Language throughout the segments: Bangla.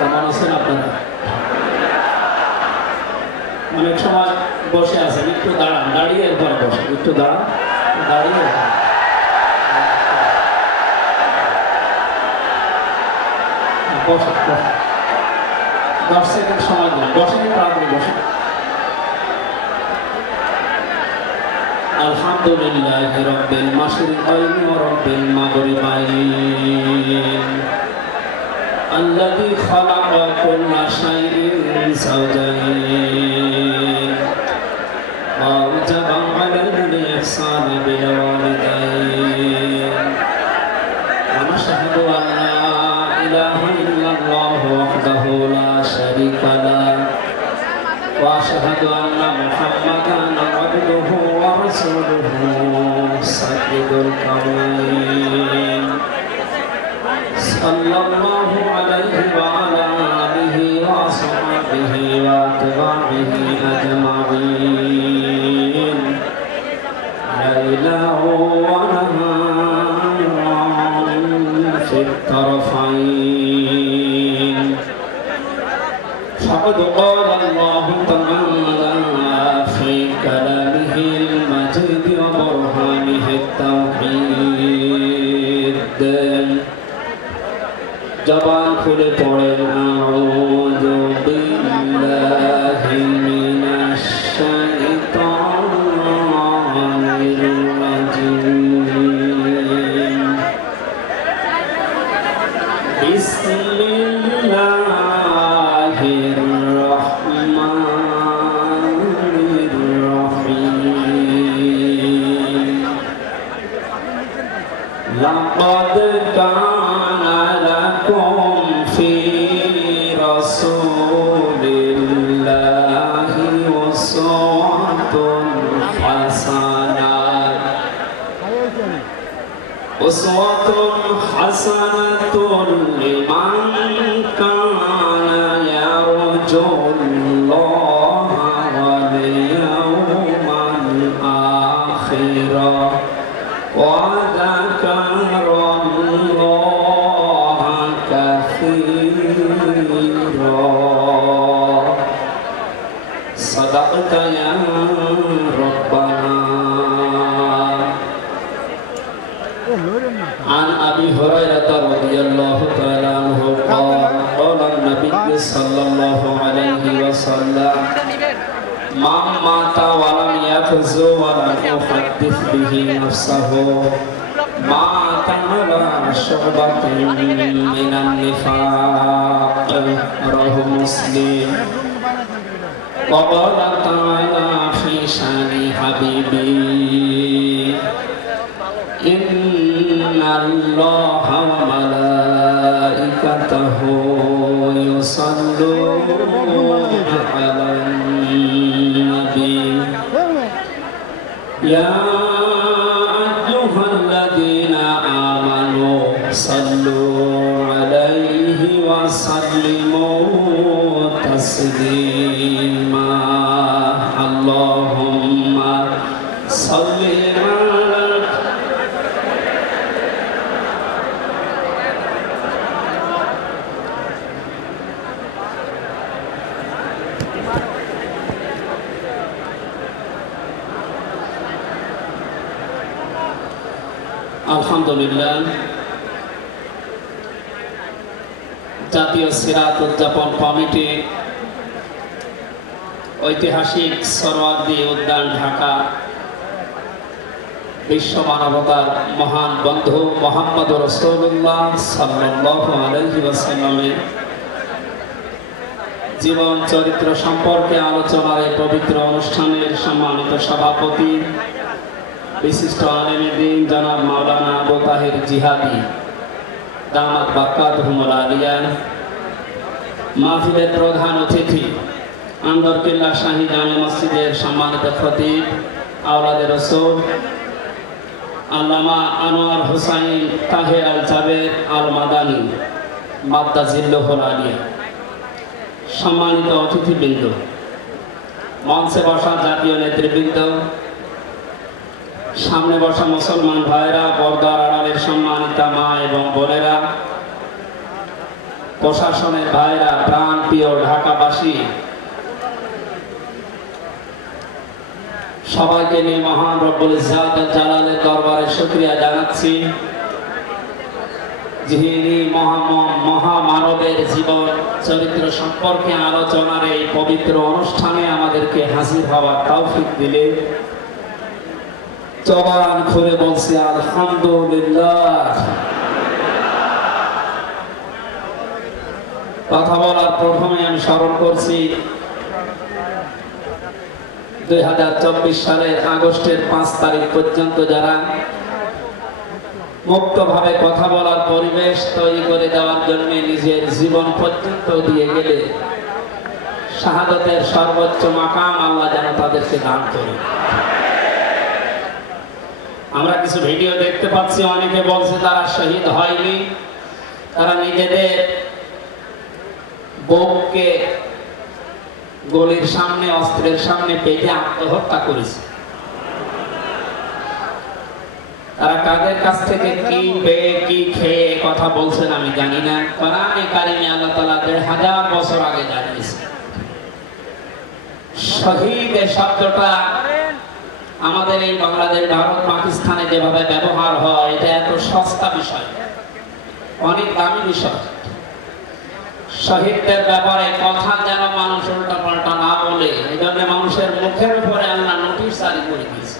কেমন আছেন আপনারা? অনেক সময় বসে আছেন, একটু দাঁড়ান, দাঁড়িয়ে এরপর বসেন, একটু দাঁড়ান, দাঁড়িয়ে 10 সেকেন্ড সময় দিন, বসেন, তাড়াতাড়ি বসেন। আলহামদুলিল্লাহ রাব্বিল মাশরিকাইন ওয়া রাব্বিল মাগরিবাইন الذي خلق كل شيء زوجين وأوجب علينا الإحسان بالوالدين ونشهد أن لا إله إلا الله وحده لا شريك له وأشهد أن محمدا عبده ورسوله سيد الكونين صلى الله عليه وعلى آله وصحبه وأتباعه أجمعين ليلا ونهارا في الطرفين فقد قال الله تعالى في كلامه المجيد وبرهانه التوحيد জবান খুলে পড়েন আউযু বিল্লাহি মিনাশ শাইতানির রাজীম বিসমিল্লাহির রহমানির রহিম লাকাদ কানা في رسول الله أسوة حسنة لمن كان يرجو الله واليوم الآخر وذكر الله كثيرا صدقت يا ربنا. عن أبي هريرة رضي الله تعالى عنه قال قال النبي صلى الله عليه وسلم من مات ولم يغزو ولم يحدث به نفسه مات على شعبة من النفاق رواه مسلم. وقال تعالى في شان حبيبي إن الله وملائكته يصلون على النبي يا أيها الذين آمنوا صلوا عليه وسلموا تسليما اللهم صل على আলহামদুলিল্লাহ জাতীয় সিরাত উদযাপন কমিটি ঐতিহাসিক সরওয়ার্দী উদ্যান ঢাকা বিশ্ব মানবতার মহান বন্ধু মুহাম্মদ রাসূলুল্লাহ সাল্লাল্লাহু আলাইহি ওয়াসাল্লামের জীবন চরিত্র সম্পর্কে আলোচনার এই পবিত্র অনুষ্ঠানের সম্মানিত সভাপতি বিশিষ্ট আলেমে দ্বীন জনাব মাওলানা আবু তাহের জিহাদি দামাত বারকাতুহুল আলিয়া, মাহফিলের প্রধান অতিথি আন্দরকিল্লা শাহী জামে মসজিদের সম্মানিত খতিব আওলাদে রাসূল আল্লামা আনোয়ার হোসাইন তাহের আল জাবের আল মাদানী মাদ্দাজিল্লাহুল আলিয়া, সম্মানিত অতিথিবৃন্দ, মঞ্চে বসা জাতীয় নেতৃবৃন্দ, সামনে বসা মুসলমান ভাইরা, পর্দার আড়ালের সম্মানিতা মা এবং বোনেরা, প্রশাসনের ভাইরা, প্রাণ প্রিয় ঢাকাবাসী, সবাইকে নিয়ে মহান রব্বুল ইজ্জাতুল জালালের দরবারে শুকরিয়া জানাচ্ছি, যিনি মহামানবের জীবন চরিত্র সম্পর্কে আলোচনার এই পবিত্র অনুষ্ঠানে আমাদেরকে হাজির হওয়ার তৌফিক দিলে। জবান খুলে বলছি আলহামদুলিল্লাহ। কথা বলার প্রথমে আমি স্মরণ করছি 2024 সালের আগস্টের 5 তারিখ পর্যন্ত যারা মুক্তভাবে কথা বলার পরিবেশ তৈরি করে দেওয়ার জন্য নিজের জীবন পর্যন্ত দিয়ে গেলে শাহাদাতের সর্বোচ্চ মাকাম আল্লাহ যেন তাদেরকে দান করে। আমরা কিছু ভিডিও দেখতে পাচ্ছি, অনেকে বলছে তারা শহীদ হয়নি, তারা নিজেদের বুককে গলির সামনে, অস্ত্রের সামনে পেটে আত্মহত্যা করেছে। তারা কাদের কাছ থেকে কি পেয়ে কি খেয়ে কথা বলছেন আমি জানি না। কোরআনে কারিমে আল্লাহ তাআলা 1000 বছর আগে জানিয়েছে। শহীদ শব্দটা আমাদের এই বাংলাদেশ, ভারত, পাকিস্তানে যেভাবে ব্যবহার হয়, এটা এত সস্তা বিষয়, অনেক দামি বিষয়। শহীদদের ব্যাপারে কথা যেন মানুষ উল্টা পাল্টা না বলে, এই জন্য মানুষের মুখের উপরে আল্লাহ নোটিশ জারি করে দিয়েছে।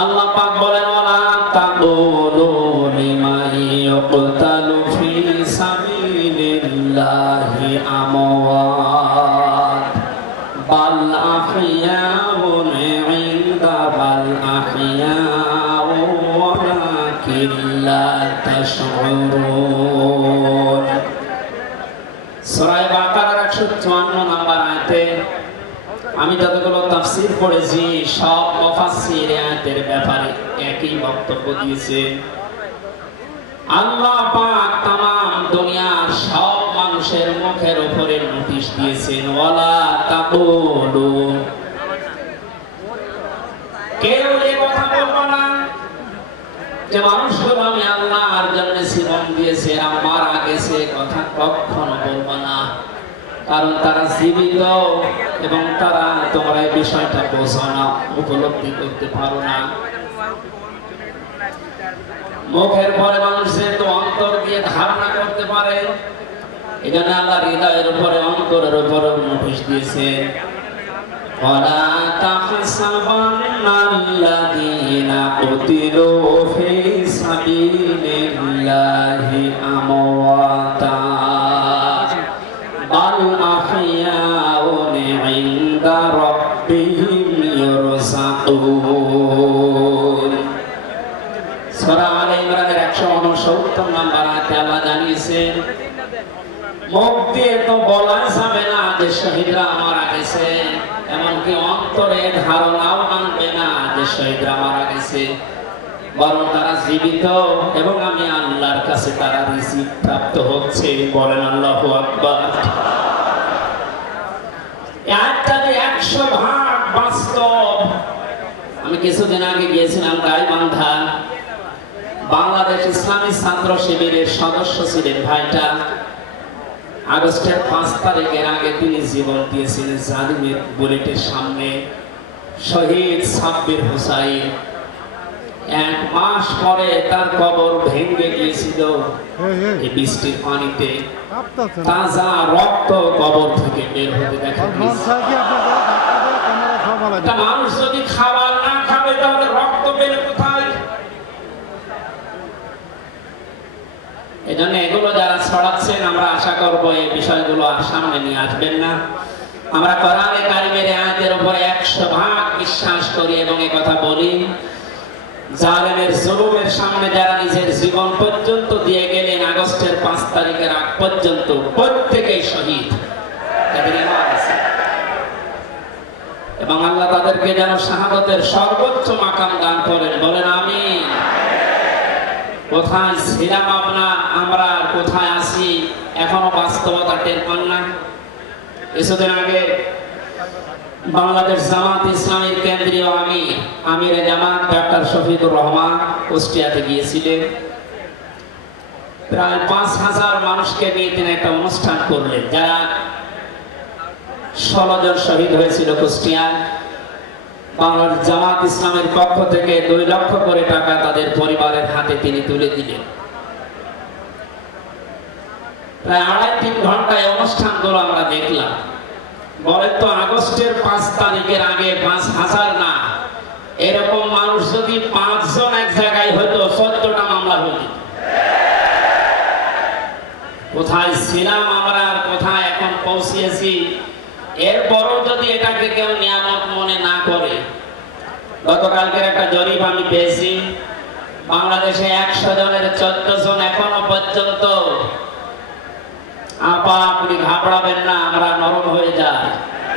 আল্লাহ পাক বলেন, ওয়ালা তাকুলু লিমান ইউকতালু ফি সাবিলিল্লাহি আমওয়াত বাল আহইয়াউন ইনদা বাল আহইয়াউ ওয়ালাকিন লা তাশউরুন। সূরা বাকারার 154 নম্বর আয়াতে আমি যতগুলো তাফসীর পড়েছি, সব মুফাসসির আয়াতের ব্যাপারে একই বক্তব্য দিয়েছে। আল্লাহ পাক तमाम দুনিয়ার সব মানুষের মুখের উপরে নোটিশ দিয়েছেন, ওয়ালা তাকুলু, কেউ এই কথা বলবে না যে মানুষগুলো আমি আল্লাহর জন্য জীবন দিয়েছে, আমার আগে সে কথা কখনো বলবে না। কারণ তারা জীবিত এবং তারা, তোমরা এই বিষয়টা বোঝো না, উপলব্ধি করতে পারো না। মুখের পরে মানুষ যেহেতু অন্তর দিয়ে ধারণা করতে পারে, এখানে আল্লাহ হৃদয়ের উপরে, অন্তরের উপরে নোটিশ দিয়েছে, ওয়ালা তাহসাবান্নাল্লাযীনা কুতিলু ফি সাবিলিল্লাহি আমওয়াতা বাল আহইয়াউন ইনদা রাব্বিহিম ইরযাকুন। সূরা আলে ইমরানের 169 নম্বর আয়াতে আল্লাহ জানিয়েছেন, মুখ দিয়ে তো বলা যাবে না যে শহীদরা মারা গেছে, এমনকি অন্তরে ধারণাও আনবে না যে শহীদরা মারা গেছে, বরং তারা জীবিত এবং আমি আল্লাহর কাছে তারা রিজিক প্রাপ্ত হচ্ছে। বলেন আল্লাহু আকবার। একটা যে 100% বাস্তব। আমি কিছুদিন আগে গিয়েছিলাম গাইবান্ধা, বাংলাদেশ ইসলামী ছাত্র শিবিরের সদস্য ছিলেন ভাইটা। আগস্টের 5 তারিখের আগে তিনি জীবন দিয়েছিলেন জালিমের বুলেটের সামনে। শহীদ সাব্বির হুসাইন, 1 মাস পরে তার কবর ভেঙে গিয়েছিল এই বৃষ্টির পানিতে, তাজা রক্ত কবর থেকে বের হতে দেখা গিয়েছে। মানুষ যদি খাবার না খাবে তাহলে রক্ত বের কোথায়? এজন্য এগুলো যারা ছড়াচ্ছেন, আমরা আশা করব এই বিষয়গুলো আর সামনে নিয়ে আসবেন না। আমরা কোরআনে কারিমের আয়াতের উপরে 100% বিশ্বাস করি এবং এই কথা বলি, জালেমের জুলুমের সামনে যারা নিজের জীবন পর্যন্ত দিয়ে গেলেন আগস্টের 5 তারিখের আগ পর্যন্ত, প্রত্যেকেই শহীদ, তাদের ঈমান আছে। এবং আল্লাহ তাদেরকে যেন শাহাদাতের সর্বোচ্চ মাকাম দান করেন। বলেন আমিন। কোথায় ছিলাম আমরা, কোথায় আছি, এখনো বাস্তবতা টের পান না। কিছুদিন আগে বাংলাদেশ জামাত ইসলামীর কেন্দ্রীয় আমিরে জামাত ডক্টর শফিকুর রহমান কুষ্টিয়াতে গিয়েছিলেন। প্রায় 5000 মানুষকে নিয়ে তিনি একটা অনুষ্ঠান করলেন। যারা 16 জন শহীদ হয়েছিল কুষ্টিয়ায়, বাংলাদেশ জামাত ইসলামের পক্ষ থেকে 2 লক্ষ করে টাকা তাদের পরিবারের হাতে তিনি তুলে দিলেন। প্রায় 2.5-3 ঘন্টায় অনুষ্ঠানগুলো আমরা দেখলাম। বলেন তো, আগস্টের 5 তারিখের আগে 5000 না, এরকম মানুষ যদি 5 জন এক জায়গায় হইতো 14টা মামলা হইত। কোথায় ছিলাম আমরা আর কোথায় এখন পৌঁছিয়েছি, এরপরও যদি এটাকে কেউ নিয়ামত মনে না করে। গতকালকের একটা জরিপ আমি পেয়েছি, বাংলাদেশে 100 জনের 14 জন এখনো পর্যন্ত আপা আপনি ঘাবড়াবেন না, আমরা নরম হয়ে যাই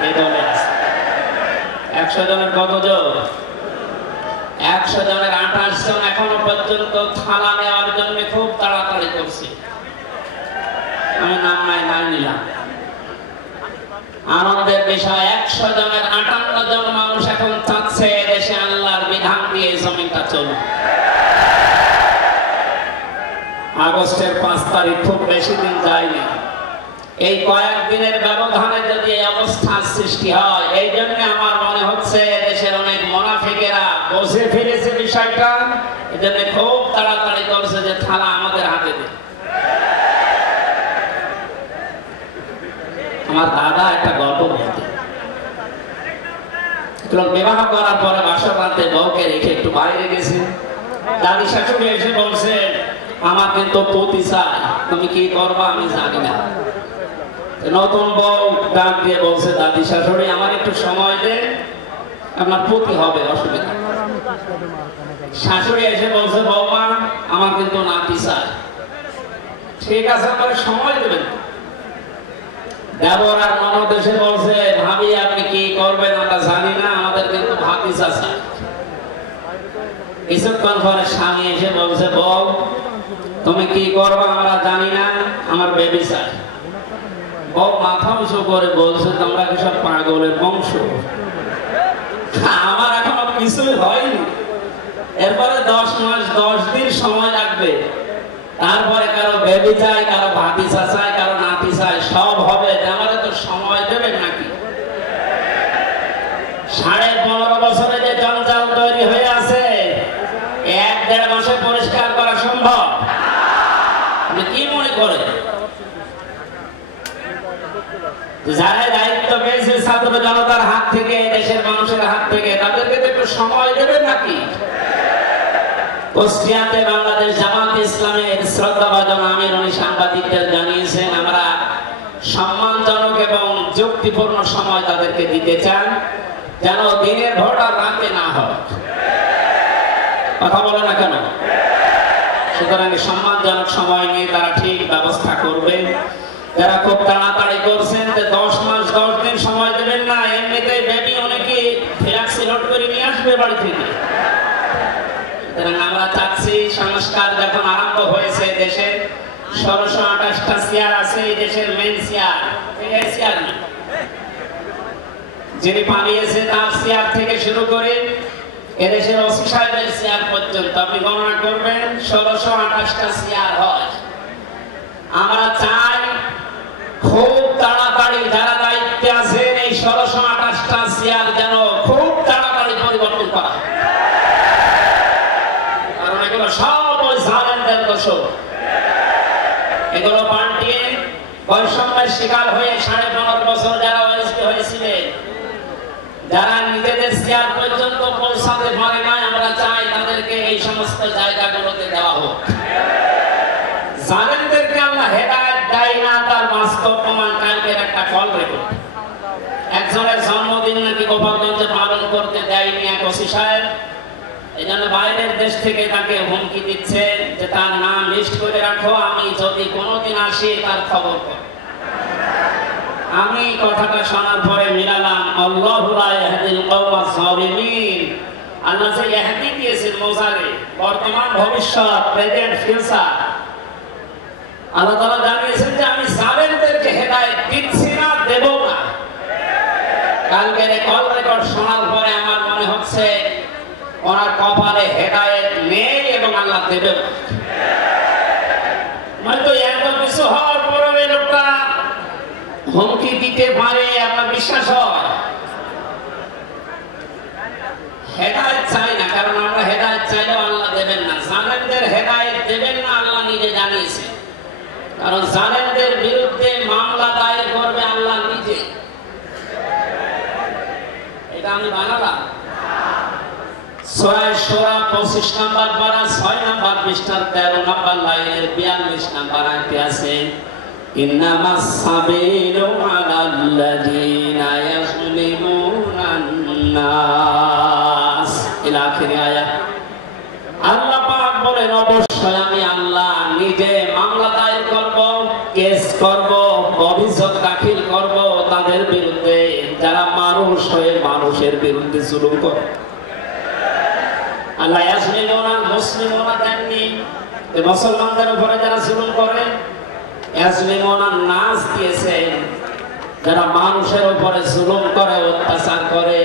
এই দলে আছে। 100 জনের কতজন? 100 জনের 28 জন এখনো পর্যন্ত থালা নেওয়ার জন্য খুব তাড়াতাড়ি করছে। আমি নাম নিলাম। আনন্দের বিষয়, 100 জনের 58 জন মানুষ এখন চাচ্ছে দেশে আল্লাহর বিধান দিয়ে জমিটা চলুক। আগস্টের 5 তারিখ খুব বেশি দিন যায়নি। এই কয়েকদিনের ব্যবধানে যদি এই অবস্থার সৃষ্টি হয়, এই জন্য আমার মনে হচ্ছে দেশের অনেক মুনাফিকেরা বসে ফিরেছে বিষয়টা, এই জন্য খুব তাড়াতাড়ি করছে যে থালা আমাদের হাতে দিন। আমার দাদা একটা গল্প বলতে, বিবাহ করার পরে বাসর রাতে বউকে রেখে একটু বাইরে গেছে। দাদি শাশুড়ি এসে বলছে, আমার কিন্তু পতি চাই, তুমি কি করবা আমি জানি না। নতুন বউ ডাক দিয়ে বলছে, দাদি শাশুড়ি আমার একটু সময় দেন, আপনার পতি হবে, অসুবিধা। শাশুড়ি এসে বলছে, বৌমা আমার কিন্তু নাতি চাই। ঠিক আছে, আমার সময় দেবেন। দেবর আর ননদ এসে বলছে, ভাবি আপনি কি করবেন আমরা জানি না, আমাদের কিন্তু ভাতিজা চাই। কিছুক্ষণ পরে স্বামী এসে বলছে, বউ তুমি কি করবা আমরা জানি না, আমার বেবি চাই। বউ মাথা উঁচু করে বলছে, তোমরা কি সব পাগলের বংশ? আমার এখনো কিছুই হয়নি, এরপরে 10 মাস 10 দিন সময় লাগবে, তারপরে কারো বেবি চাই, কারো ভাতিজা চাই, কারো নাতি চাই, সব হবে। আমাদের তো সময় দেবেন নাকি? 15.5 বছরে যে জঞ্জাল তৈরি হয়ে আছে, 1-1.5 মাসে পরিষ্কার করা সম্ভব? আপনি কি মনে করেন? যারা দায়িত্ব পেয়েছে ছাত্র জনতার হাত থেকে, দেশের মানুষের হাত থেকে, তাদেরকে তো একটু সময় দেবেন নাকি? কুষ্টিয়াতে বাংলাদেশ জামাত ইসলামের শ্রদ্ধাভাজন আমির উনি সাংবাদিকদের জানিয়েছেন, আমরা সম্মানজনক এবং যুক্তিপূর্ণ সময় তাদেরকে দিতে চান, যেন দিনের ভোট আর রাতে না হয়। কথা বলে না কেন? সুতরাং সম্মানজনক সময় নিয়ে তারা ঠিক ব্যবস্থা করবেন। যারা খুব তাড়াতাড়ি করছেন, 10 মাস 10 দিন সময় দেবেন না, এমনিতেই বেবি অনেকে ফ্ল্যাক্সি লোড করে নিয়ে আসবে বাড়ি থেকে। আমরা চাচ্ছি, সংস্কার যখন আরম্ভ হয়েছে, দেশে 1628টা চেয়ার আছে, এই দেশের মেন চেয়ার, যিনি পালিয়েছে তার চেয়ার থেকে শুরু করে এদেশের ওসি সাহেবের চেয়ার পর্যন্ত আপনি গণনা করবেন, 1628টা চেয়ার হয়। আমরা চাই খুব তাড়াতাড়ি যারা দায়িত্বে আছেন, এই 1628টা চেয়ার যেন খুব তাড়াতাড়ি পরিবর্তন করা হয়। কারণ এগুলো সব ওই জালেমদের দোষ। এগুলো পাল্টিয়ে বৈষম্যের শিকার হয়ে 15.5 বছর যারা ওএসপি হয়েছিলেন, যারা নিজেদের চেয়ার পর্যন্ত পৌঁছাতে পারে না, আমরা চাই তাদেরকে এই সমস্ত জায়গাগুলোতে দেওয়া হোক। জালেমদেরকে আল্লাহ হেদায়েত দেয় না, তার বাস্তব প্রমাণ কালকের একটা কল রেকর্ড। একজনের জন্মদিন নাকি গোপালগঞ্জে পালন করতে দেয়নি এক ওসি সাহেব, এই জন্য বাইরের দেশ থেকে তাকে হুমকি দিচ্ছে যে তার নাম লিস্ট করে রাখো, আমি যদি কোনোদিন আসি তার খবর কর। আমি কথাটা শোনার পরে মিলালাম, আল্লাহু লা ইয়াহদিল কওমাজ যালিমিন। আল্লাহ যে ইহদি দিয়েছেন মোজারে, বর্তমান ভবিষ্যৎ, প্রেজেন্ট ফিউচার, আল্লাহ তাআলা জানিয়েছেন যে আমি জালেমদেরকে হেদায়েত দিচ্ছি না, দেব না। কালকের এই কল রেকর্ড শোনার পরে আমার মনে হচ্ছে ওনার কপালে হেদায়েত নেই এবং আল্লাহ দেবে। হয়তো এত কিছু হওয়ার পরে ওই লোকটা হুমকি দিতে পারে, আপনার বিশ্বাস হয়? হেদায়েত চাই না, কারণ আমরা হেদায়েত চাইলেও আল্লাহ দেবেন না। জালেমদের হেদায়েত দেবেন না আল্লাহ নিজে জানিয়েছেন, কারণ জালেমদের বিরুদ্ধে মামলা দায়ের করবে আল্লাহ নিজে। এটা আমি বানালাম। সূরা শূরা 25 নম্বর পারা 6 নম্বর পৃষ্ঠার 13 নম্বর লাইনের 42 নম্বর আয়াতে আছে, ইন্নামাস সাবিলু আলাল্লাযীনা ইয়াজলিমুনান নাস ইলা আখিরি আয়াত। আল্লাহ পাক বলেন, অবশ্যই আমি আল্লাহ নিজে মামলা দায়ের করব, কেস করব, অভিযোগ দাখিল করব তাদের বিরুদ্ধে যারা মানুষ হয়ে মানুষের বিরুদ্ধে জুলুম করে। আল্লাহ ইয়াজলিমুনা মুসলিমুনা দেননি, মুসলমানদের উপরে যারা জুলুম করে। ইয়াজলিমুনা নাস দিয়েছেন, যারা মানুষের উপরে জুলুম করে, অত্যাচার করে।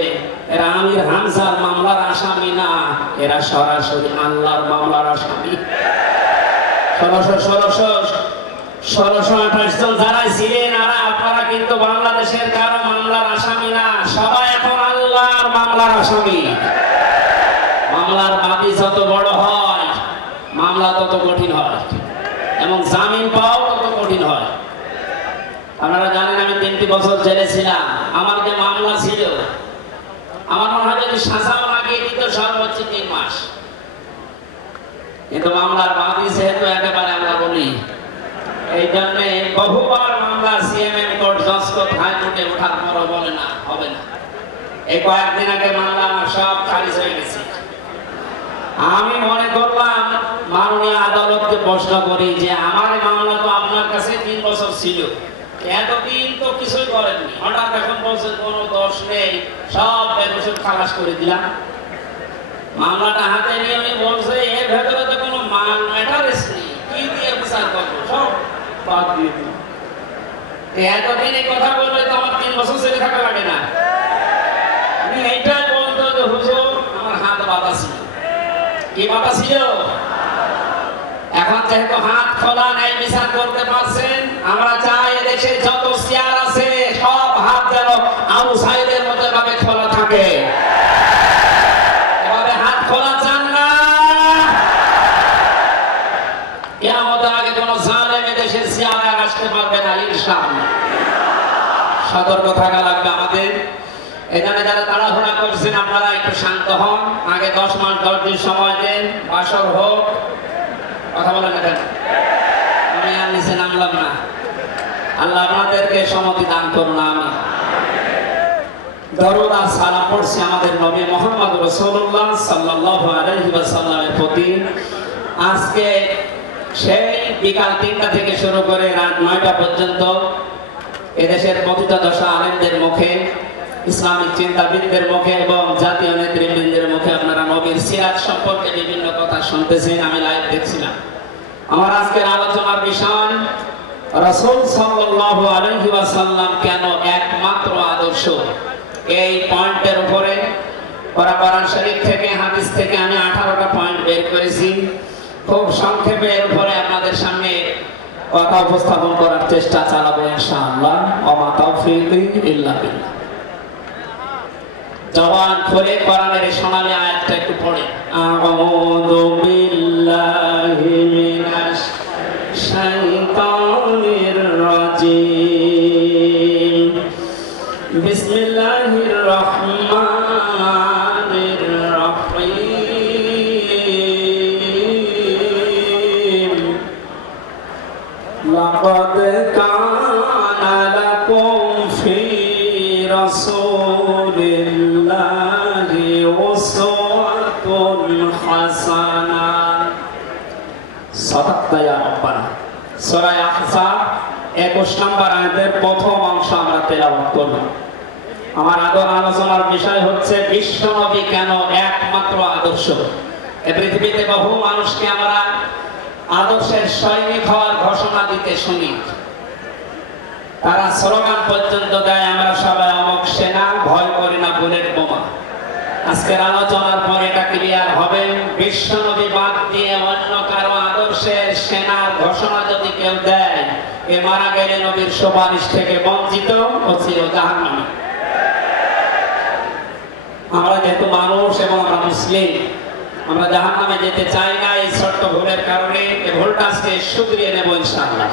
এরা আমির হামজার মামলার আসামি না, এরা সরাসরি আল্লাহর মামলার আসামি। 1628 জন যারা ছিলেন আপনারা কিন্তু বাংলাদেশের কারো মামলার আসামি না, সবাই এখন আল্লাহর মামলার আসামি। মামলার বাদী যত বড় হয় মামলা তত কঠিন হয়, এবং জামিন পাওয়াও তত কঠিন হয়। আপনারা জানেন আমি 3টি বছর জেলে ছিলাম। আমার যে মামলা ছিল, আমার মনে হয় যদি সাজাও লাগিয়ে দিত সর্বোচ্চ 3 মাস। কিন্তু মামলার বাদী যেহেতু একেবারে আমরা বলি, এই জন্য বহুবার মামলা সিএমএম কোর্ট, জজ কোর্ট, হাইকোর্টে ওঠার পরও বলে না, হবে না। এই কয়েকদিন আগে মামলা আমার সব খারিজ হয়ে গেছে। আমি মনে করলাম মাননীয় আদালতকে প্রশ্ন করি যে আমার মামলা তো আপনার কাছে 3 বছর ছিল, এতদিন তো কিছুই করেননি, হঠাৎ এখন বলছেন কোনো দোষ নেই, সব বেকসুর খালাস করে দিলাম। মামলাটা হাতে নিয়ে আমি বলছে এর ভেতরে তো কোনো ম্যাটারেস নেই, কি দিয়ে বিচার করবো, সব বাদ দিয়ে দিলাম। এতদিন এই কথা বললে তো আমার 3 বছর জেলে থাকা লাগে না। আমি এইটাই বলতো যে হুজুর আমার হাত বাঁধা ছিল। কি বাধা ছিল? এখন যেহেতু হাত খোলা নাই, বিচার করতে পারছেন, আমরা চাই এদেশে যত চেয়ার আছে সব হাত যেন আবু সাইদের মতো ভাবে খোলা থাকে। এভাবে হাত খোলা চান না? কিয়ামতের আগে কোন জালেম এদেশের চেয়ারে আর আসতে পারবে না ইনশাআল্লাহ। সতর্ক থাকা লাগবে আমাদের। এখানে যারা তাড়াহুড়া করছেন আপনারা একটু শান্ত হন। আগে 10 মাস 10 দিন সময় দেন, বাসর হোক। কথা বলেন না কেন? আমি আর নিচে নামলাম না। আল্লাহ আপনাদেরকে সম্মতি দান করুন। আমি দরুদ আর সালাম পড়ছি আমাদের নবী মুহাম্মদ রাসূলুল্লাহ সাল্লাল্লাহু আলাইহি ওয়াসাল্লামের প্রতি। আজকে সেই বিকাল 3টা থেকে শুরু করে রাত 9টা পর্যন্ত এদেশের পতিত দশা আলেমদের মুখে, ইসলামিক চিন্তাবিদদের মুখে এবং জাতীয় নেতৃবৃন্দের মুখে আপনারা নবীর সিরাত সম্পর্কে বিভিন্ন কথা শুনতেছেন। আমি লাইভ দেখছিলাম। আমার আজকের আলোচনার বিষয় রাসূল সাল্লাল্লাহু আলাইহি ওয়াসাল্লাম কেন একমাত্র আদর্শ। এই পয়েন্টের উপরে কোরআন শরীফ থেকে, হাদিস থেকে আমি 18টা পয়েন্ট বের করেছি। খুব সংক্ষেপে এর উপরে আপনাদের সামনে কথা উপস্থাপন করার চেষ্টা চালাবো ইনশাআল্লাহ। ওয়া তাওফীকি ইল্লা বিল্লাহ। জবান খুলে কোরআনের সোনালী আয়াতটা একটু পড়ে। আউযু বিল্লাহি মিনাশ শাইতানির রাজিম। বিসমিল্লাহির রহমানির রহিম। লাকাদ কানা লাকুম ফি রাসূলিল্লাহি উসওয়াতুন হাসানাহ। সাদাক্তা ইয়া রাব্বানা। সূরা আহজাব 21 নম্বর আয়াতের প্রথম অংশ আমরা তেলাওয়াত করব। আমার আলোচনার বিষয় হচ্ছে বিশ্ব নবী কেন একমাত্র আদর্শ। এই পৃথিবীতে বহু মানুষকে আমরা আদর্শের সৈনিক হওয়ার ঘোষণা দিতে শুনি। তারা স্লোগান পর্যন্ত দেয়, আমরা সবাই অমক সেনা, ভয় করি না বুলেট বোমা। আজকের আলোচনার পর এটা ক্লিয়ার হবে, বিশ্ব নবী বাদ দিয়ে অন্য কারো আদর্শের সেনা আর ঘোষণা যদি কেউ দেয় এ মারা গেলে নবীর সুপারিশ থেকে বঞ্চিত ও ছিল জাহান্নামী। আমরা যেহেতু মানুষ এবং আমরা মুসলিম, আমরা জাহান্নামে যেতে চাই না। এই ছোট্ট ভুলের কারণে এই ভুলটা আজকে শুধরিয়ে নেব ইনশাআল্লাহ।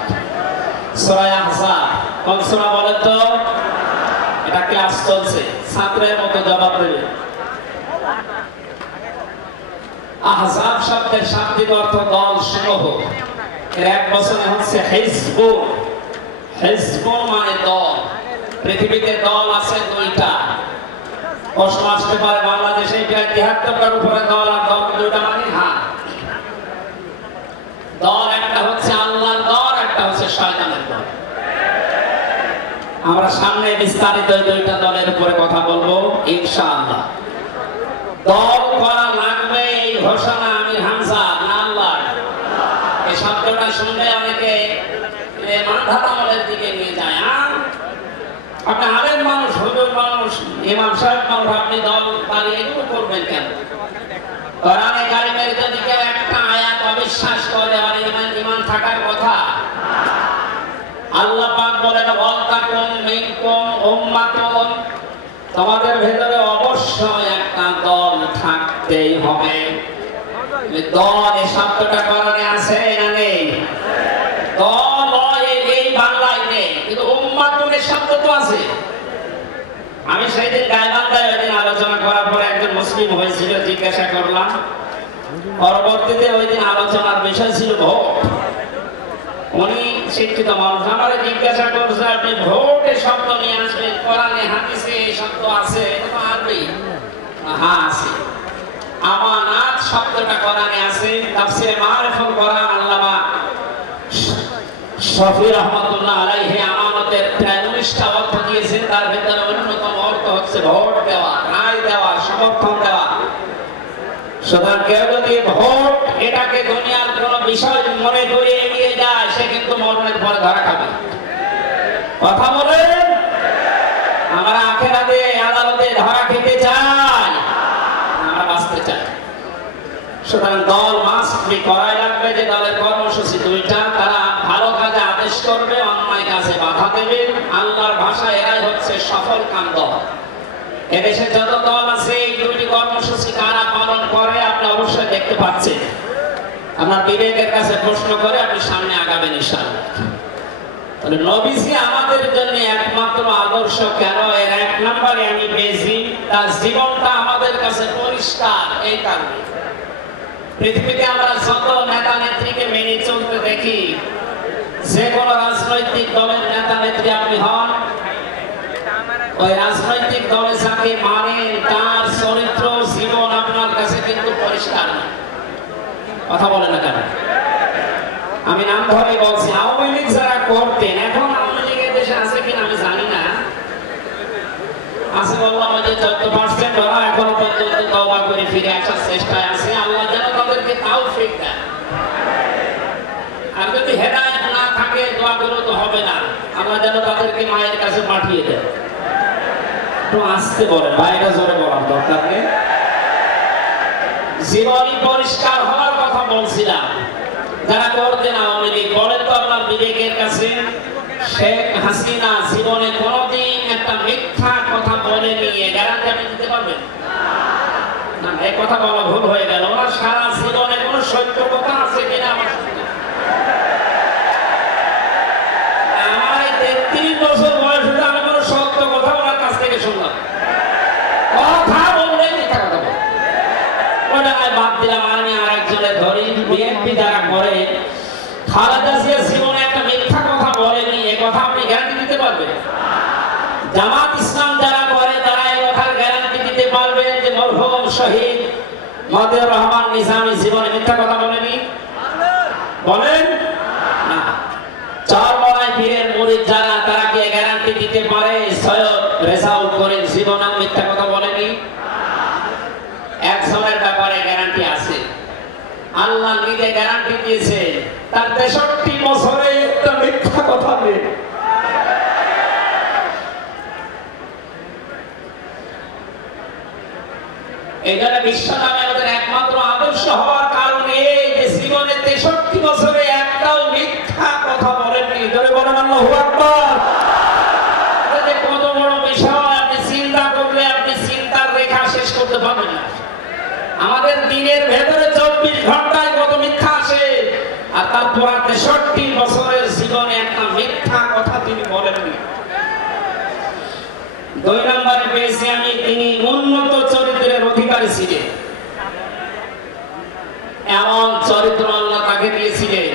সূরা আহজাব কোন সূরা বলেন তো? এটা ক্লাস চলছে, ছাত্রের মতো জবাব দেবে। আহজাব শব্দের শাব্দিক অর্থ দল সমূহ। এর এক বছরে হচ্ছে হিজবুন। হিজবুন মানে দল। পৃথিবীতে দল আছে দুইটা। প্রশ্ন আসতে পারে বাংলাদেশে ৭৩টার উপরে দল, আর দল দুইটা মানে হ্যাঁ, দল একটা হচ্ছে আল্লাহর দল, একটা হচ্ছে শয়তানের দল। আমরা সামনে বিস্তারিত দুইটা দলের উপরে কথা বলবো ইনশাআল্লাহ। দল করা লাগবে এই ঘোষণা আমির হামজা না আল্লাহ? এই শব্দটা শুনলে অনেকে মানধাত আমলের দিকে নিয়ে যায়। আপনি আলেম মানুষ, হুজুর মানুষ, ইমাম সাহেব মানুষ, আপনি দল পালিয়ে এগুলো করবেন কেন? কোরআনে কারিমের যদি কেউ একটা আয়াত অবিশ্বাস করে আর ঈমান থাকার কথা। আল্লাহ পাক বলেন ওয়ালতাকুম মিনকুম উম্মাতুন, তোমাদের ভেতরে অবশ্যই একটা দল থাকতেই হবে। দল এই শব্দটা কোরআনে আছে না নেই? দল এই বাংলায় নেই, কিন্তু উম্মাতুনের শব্দ তো আছে। আমি সেই দিন গাইবান্ধায় ওই দিন আলোচনা করার পরে একজন মুসলিম হয়েছিল, জিজ্ঞাসা করলাম। পরবর্তীতে ওই দিন আলোচনার বিষয় ছিল ভোট। উনি শিক্ষিত মানুষ, আমার জিজ্ঞাসা করছে আপনি ভোটে শব্দ নিয়ে আসবেন, কোরআনে হাদিসে এই শব্দ আছে? এটা তো আরবি। হ্যাঁ আছে। আমানাত শব্দটা কোরআনে আছে। তাফসীরে মারিফুল কোরআন আল্লামা শফি রহমাতুল্লাহ আলাইহি আমানতের প্রায় 19টা অর্থ দিয়েছেন। তার ভিতরে অন্যতম অর্থ হচ্ছে ভোট দেওয়া, রায় দেওয়া, সমর্থন দেওয়া। সুতরাং কেউ যদি ভোট এটাকে দুনিয়ার কোন বিষয় মনে করে এগিয়ে যায়, সে কিন্তু মরণের পরে ধরা খাবে। কথা বলেন, আমরা আখিরাতে আদালতে ধরা খেতে চাই, আমরা বাঁচতে চাই। সুতরাং দল মাস্ট বি করাই লাগবে। যে দলের কর্মসূচি দুইটা, তারা ভালো কাজে আদেশ করবে, অন্যায় কাজে বাধা দেবে। আল্লাহর ভাষায় এরাই হচ্ছে সফল কাম দল। এদেশে যত দল আছে এই দুটি কর্মসূচি কারা পালন করে আপনি অবশ্যই দেখতে পাচ্ছেন। আপনার বিবেকের কাছে প্রশ্ন করে আপনি সামনে আগাবেন ইনশাআল্লাহ। তাহলে নবীজি আমাদের জন্য একমাত্র আদর্শ কেন? এর এক নম্বরে আমি পেয়েছি তার জীবনটা আমাদের কাছে পরিষ্কার। এই কারণে পৃথিবীতে আমরা যত নেতা নেত্রীকে মেনে চলতে দেখি, যে কোনো রাজনৈতিক দলের নেতা নেত্রী আপনি হন, ওই রাজনৈতিক দলে যাকে মানেন তার চরিত্র জীবন আপনার কাছে কিন্তু পরিষ্কার না। কথা বলে না কেন? আমি নাম ধরে বলছি, আওয়ামী লীগ যারা করতেন, এখন আওয়ামী লীগের দেশে আছে কিনা আমি জানি না, আছে বললাম যে 14% ওরা এখনো পর্যন্ত তওবা করে ফিরে আসার চেষ্টায় আছে। আল্লাহ যেন তাদেরকে তাওফিক দেয়। আর যদি হেদায়েত না থাকে দোয়া করে তো হবে না। আল্লাহ যেন তাদেরকে মায়ের কাছে পাঠিয়ে দেয়। একটু আসতে বলেন ভাই, এটা জোরে বলার দরকার নেই। জীবনই পরিষ্কার হওয়ার কথা বলছিলাম। যারা করতেন আওয়ামী লীগ, বলেন তো আপনার বিবেকের কাছে শেখ হাসিনা জীবনে কোনদিন একটা মিথ্যা কথা বলেনি, গ্যারান্টি আপনি দিতে পারবেন? না, এই কথা বলা ভুল হয়ে গেল। ওনার সারা জীবনে কোন সত্য কথা আছে কিনা আমার আমার 33 বছর বয়সে আমি কোন সত্য কথা ওনার কাছ থেকে শুনলাম। কথা বললে মিথ্যা কথা বলে ওটা আমি বাদ দিলাম। আমি আর একজনের ধরি, বিএনপি যারা করে, খালেদা জিয়া জীবনে একটা মিথ্যা কথা বলেনি, এই কথা আপনি গ্যারান্টি দিতে পারবেন? জামাত ইসলাম যারা করে তারা এই কথার গ্যারান্টি দিতে পারবেন যে মরহুম শহীদ মতিউর রহমান নিজামী জীবনে মিথ্যা কথা বলেনি? বলেন না। চরমনাই পীরের মুরিদ যারা, তারা কি গ্যারান্টি দিতে পারে সৈয়দ রেজাউল করিম জীবনে মিথ্যা কথা বলেনি? একজনের ব্যাপারে গ্যারান্টি আছে, আল্লাহ নিজে গ্যারান্টি দিয়েছে তার 63 বছরে একটা মিথ্যা কথা নেই। এই জন্য বিশ্বনামে আমাদের একমাত্র আদর্শ হওয়ার কারণে এই যে জীবনে 63 বছরে একটাও আল্লাহু আকবার। এটা কত বড় বিষয়, আপনি চিন্তা করলে আপনি চিন্তার রেখা শেষ করতে পারবেন না। আমাদের দিনের ভেতরে 24 ঘন্টায় কত মিথ্যা আসে, আর তারপর 63 বছরের জীবনে একটা মিথ্যা কথা তিনি বলেননি। 2 নম্বরে পেয়েছি আমি, তিনি উন্নত চরিত্রের অধিকারী ছিলেন। এমন চরিত্র আল্লাহ তাকে দিয়েছিলেন।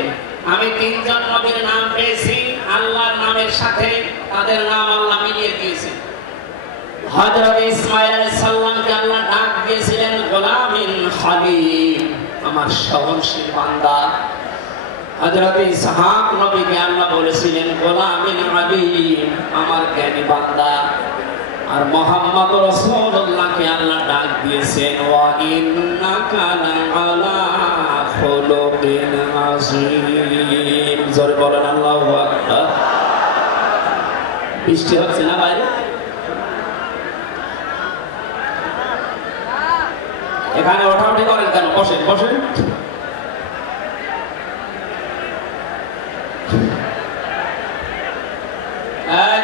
আমি 3 জন নবীর নাম পেয়েছি, আল্লাহর নামের সাথে তাদের নাম আল্লাহ মিলিয়ে দিয়েছেন। হযরত ইসমাঈল আলাইহিস সালামকে আল্লাহ ডাক দিয়েছিলেন গোলামিন খলিল, আমার সহনশীল বান্দা। হযরত ইসহাক নবীকে আল্লাহ বলেছিলেন গোলামিন আলীম, আমার জ্ঞানী বান্দা। আর মুহাম্মদ রাসূলুল্লাহকে আল্লাহ ডাক দিয়েছেন ওয়া ইন্নাকা লাআলা খুলুকিন আযীম। জোরে বলেন আল্লাহু আকবার। বৃষ্টি হচ্ছে না ভাই? এখানে ওঠাউঠি করেন কেন? বসেন বসেন।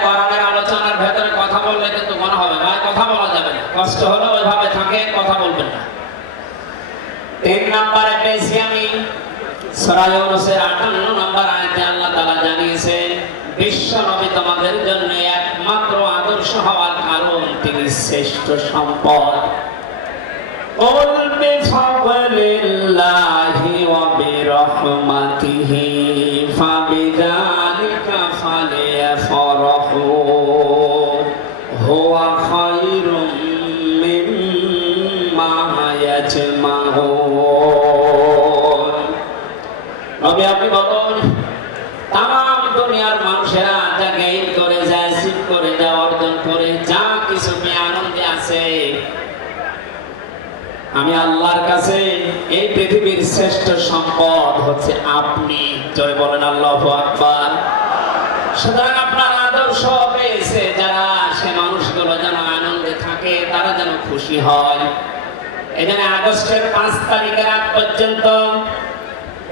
কোরআনের আলোচনার ভেতরে কথা বললে কিন্তু মনে হবে ভাই কথা বলা যাবে না, কষ্ট হলো ওইভাবে থাকে, কথা বলবেন না। 3 নম্বরে পেয়েছি আমি সূরা ইউনূসের 58 নম্বর আয়াতে আল্লাহ তাআলা জানিয়েছেন বিশ্ব নবী তোমাদের জন্য একমাত্র আদর্শ হওয়ার কারণ তিনি শ্রেষ্ঠ সম্পদ। قُلْ بِفَضْلِ اللَّهِ وَبِرَحْمَتِهِ فَبِذَلِكَ فَلْيَفْرَحُوا هُوَ خَيْرٌ مِّمَّا يَجْمَعُونَ। নবী আপনি বলুন, তাম দুনিয়ার মানুষেরা যা গেইন করে, যা অ্যাচিভ করে, যা অর্জন করে, যা কিছু আনন্দে আছে, আমি আল্লাহর কাছে এই পৃথিবীর শ্রেষ্ঠ সম্পদ হচ্ছে আপনি। জয় বলেন আল্লাহু আকবার। সুতরাং আপনার আদর্শ পেয়েছে যারা, সে মানুষগুলো যেন আনন্দে থাকে, তারা যেন খুশি হয়। এখানে আগস্টের 5 তারিখের আগ পর্যন্ত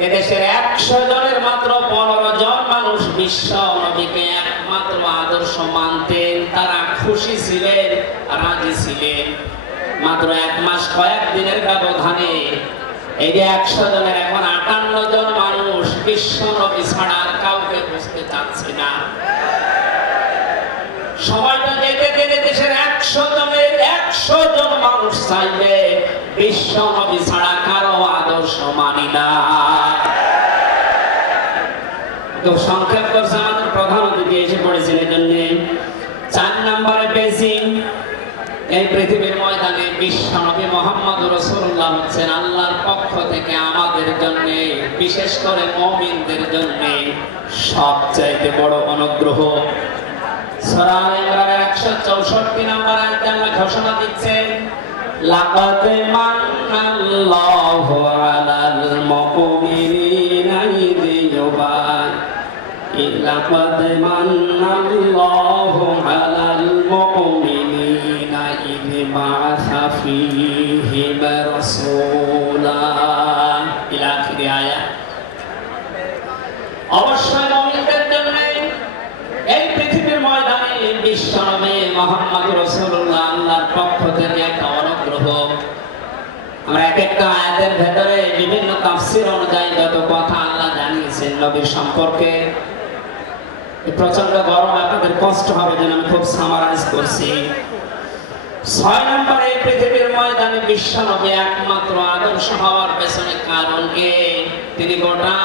এদেশের 100 জনের মাত্র 15 জন মানুষ বিশ্ব নবীকে একমাত্র আদর্শ মানতেন, তারা খুশি ছিলেন, রাজি ছিলেন। মাত্র 1 মাস কয়েক দিনের ব্যবধানে এই যে 100 জনের এখন 58 জন মানুষ বিশ্ব নবী ছাড়া আর কাউকে বুঝতে চাচ্ছে না। সময়টা যেতে যেতে দেশের 100 জনের 100 জন মানুষ চাইবে বিশ্ব নবী ছাড়া কারো আদর্শ মানি না। তো সংক্ষেপ করছে, আমাদের প্রধান অতিথি এসে পড়েছেন, এই জন্য 4 নম্বরে পেয়েছি এই পৃথিবীর ময়দানে বিশ্ব নবী মুহাম্মদ রাসূলুল্লাহ হচ্ছেন আল্লাহর পক্ষ থেকে আমাদের জন্য, বিশেষ করে মুমিনদের জন্য সবচাইতে বড় অনুগ্রহ। সূরা আলে ইমরানের 164 নম্বর আয়াতে আল্লাহ ঘোষণা দিচ্ছেন লাকাদ মান্নাল্লাহু আলাল মুমিনিনা ইয ইউবাইউনাকা লাকাদ মান্নাল্লাহু আলাল মুমিনিনা ইয বা'আসা ফীহিম রাসূলা ইলা আখির আয়াত। অবশ্যই মুমিনদের জন্য এই পৃথিবীর ময়দানে বিশ্ব নবী মুহাম্মদ রাসূলুল্লাহ আল্লাহর পক্ষ থেকে একটা অনুগ্রহ। আমরা একটা আয়াতের ভেতরে বিভিন্ন তাফসীর অনুযায়ী যত কথা আল্লাহ জানিয়েছেন নবীর সম্পর্কে, প্রচন্ড গরম, আপনাদের কষ্ট হবে যেন আমি খুব সামারাইজ করছি। 6 নম্বরে এই পৃথিবীর ময়দানে বিশ্ব নবী একমাত্র আদর্শ হওয়ার পেছনে কারণ কি? তিনি গোটা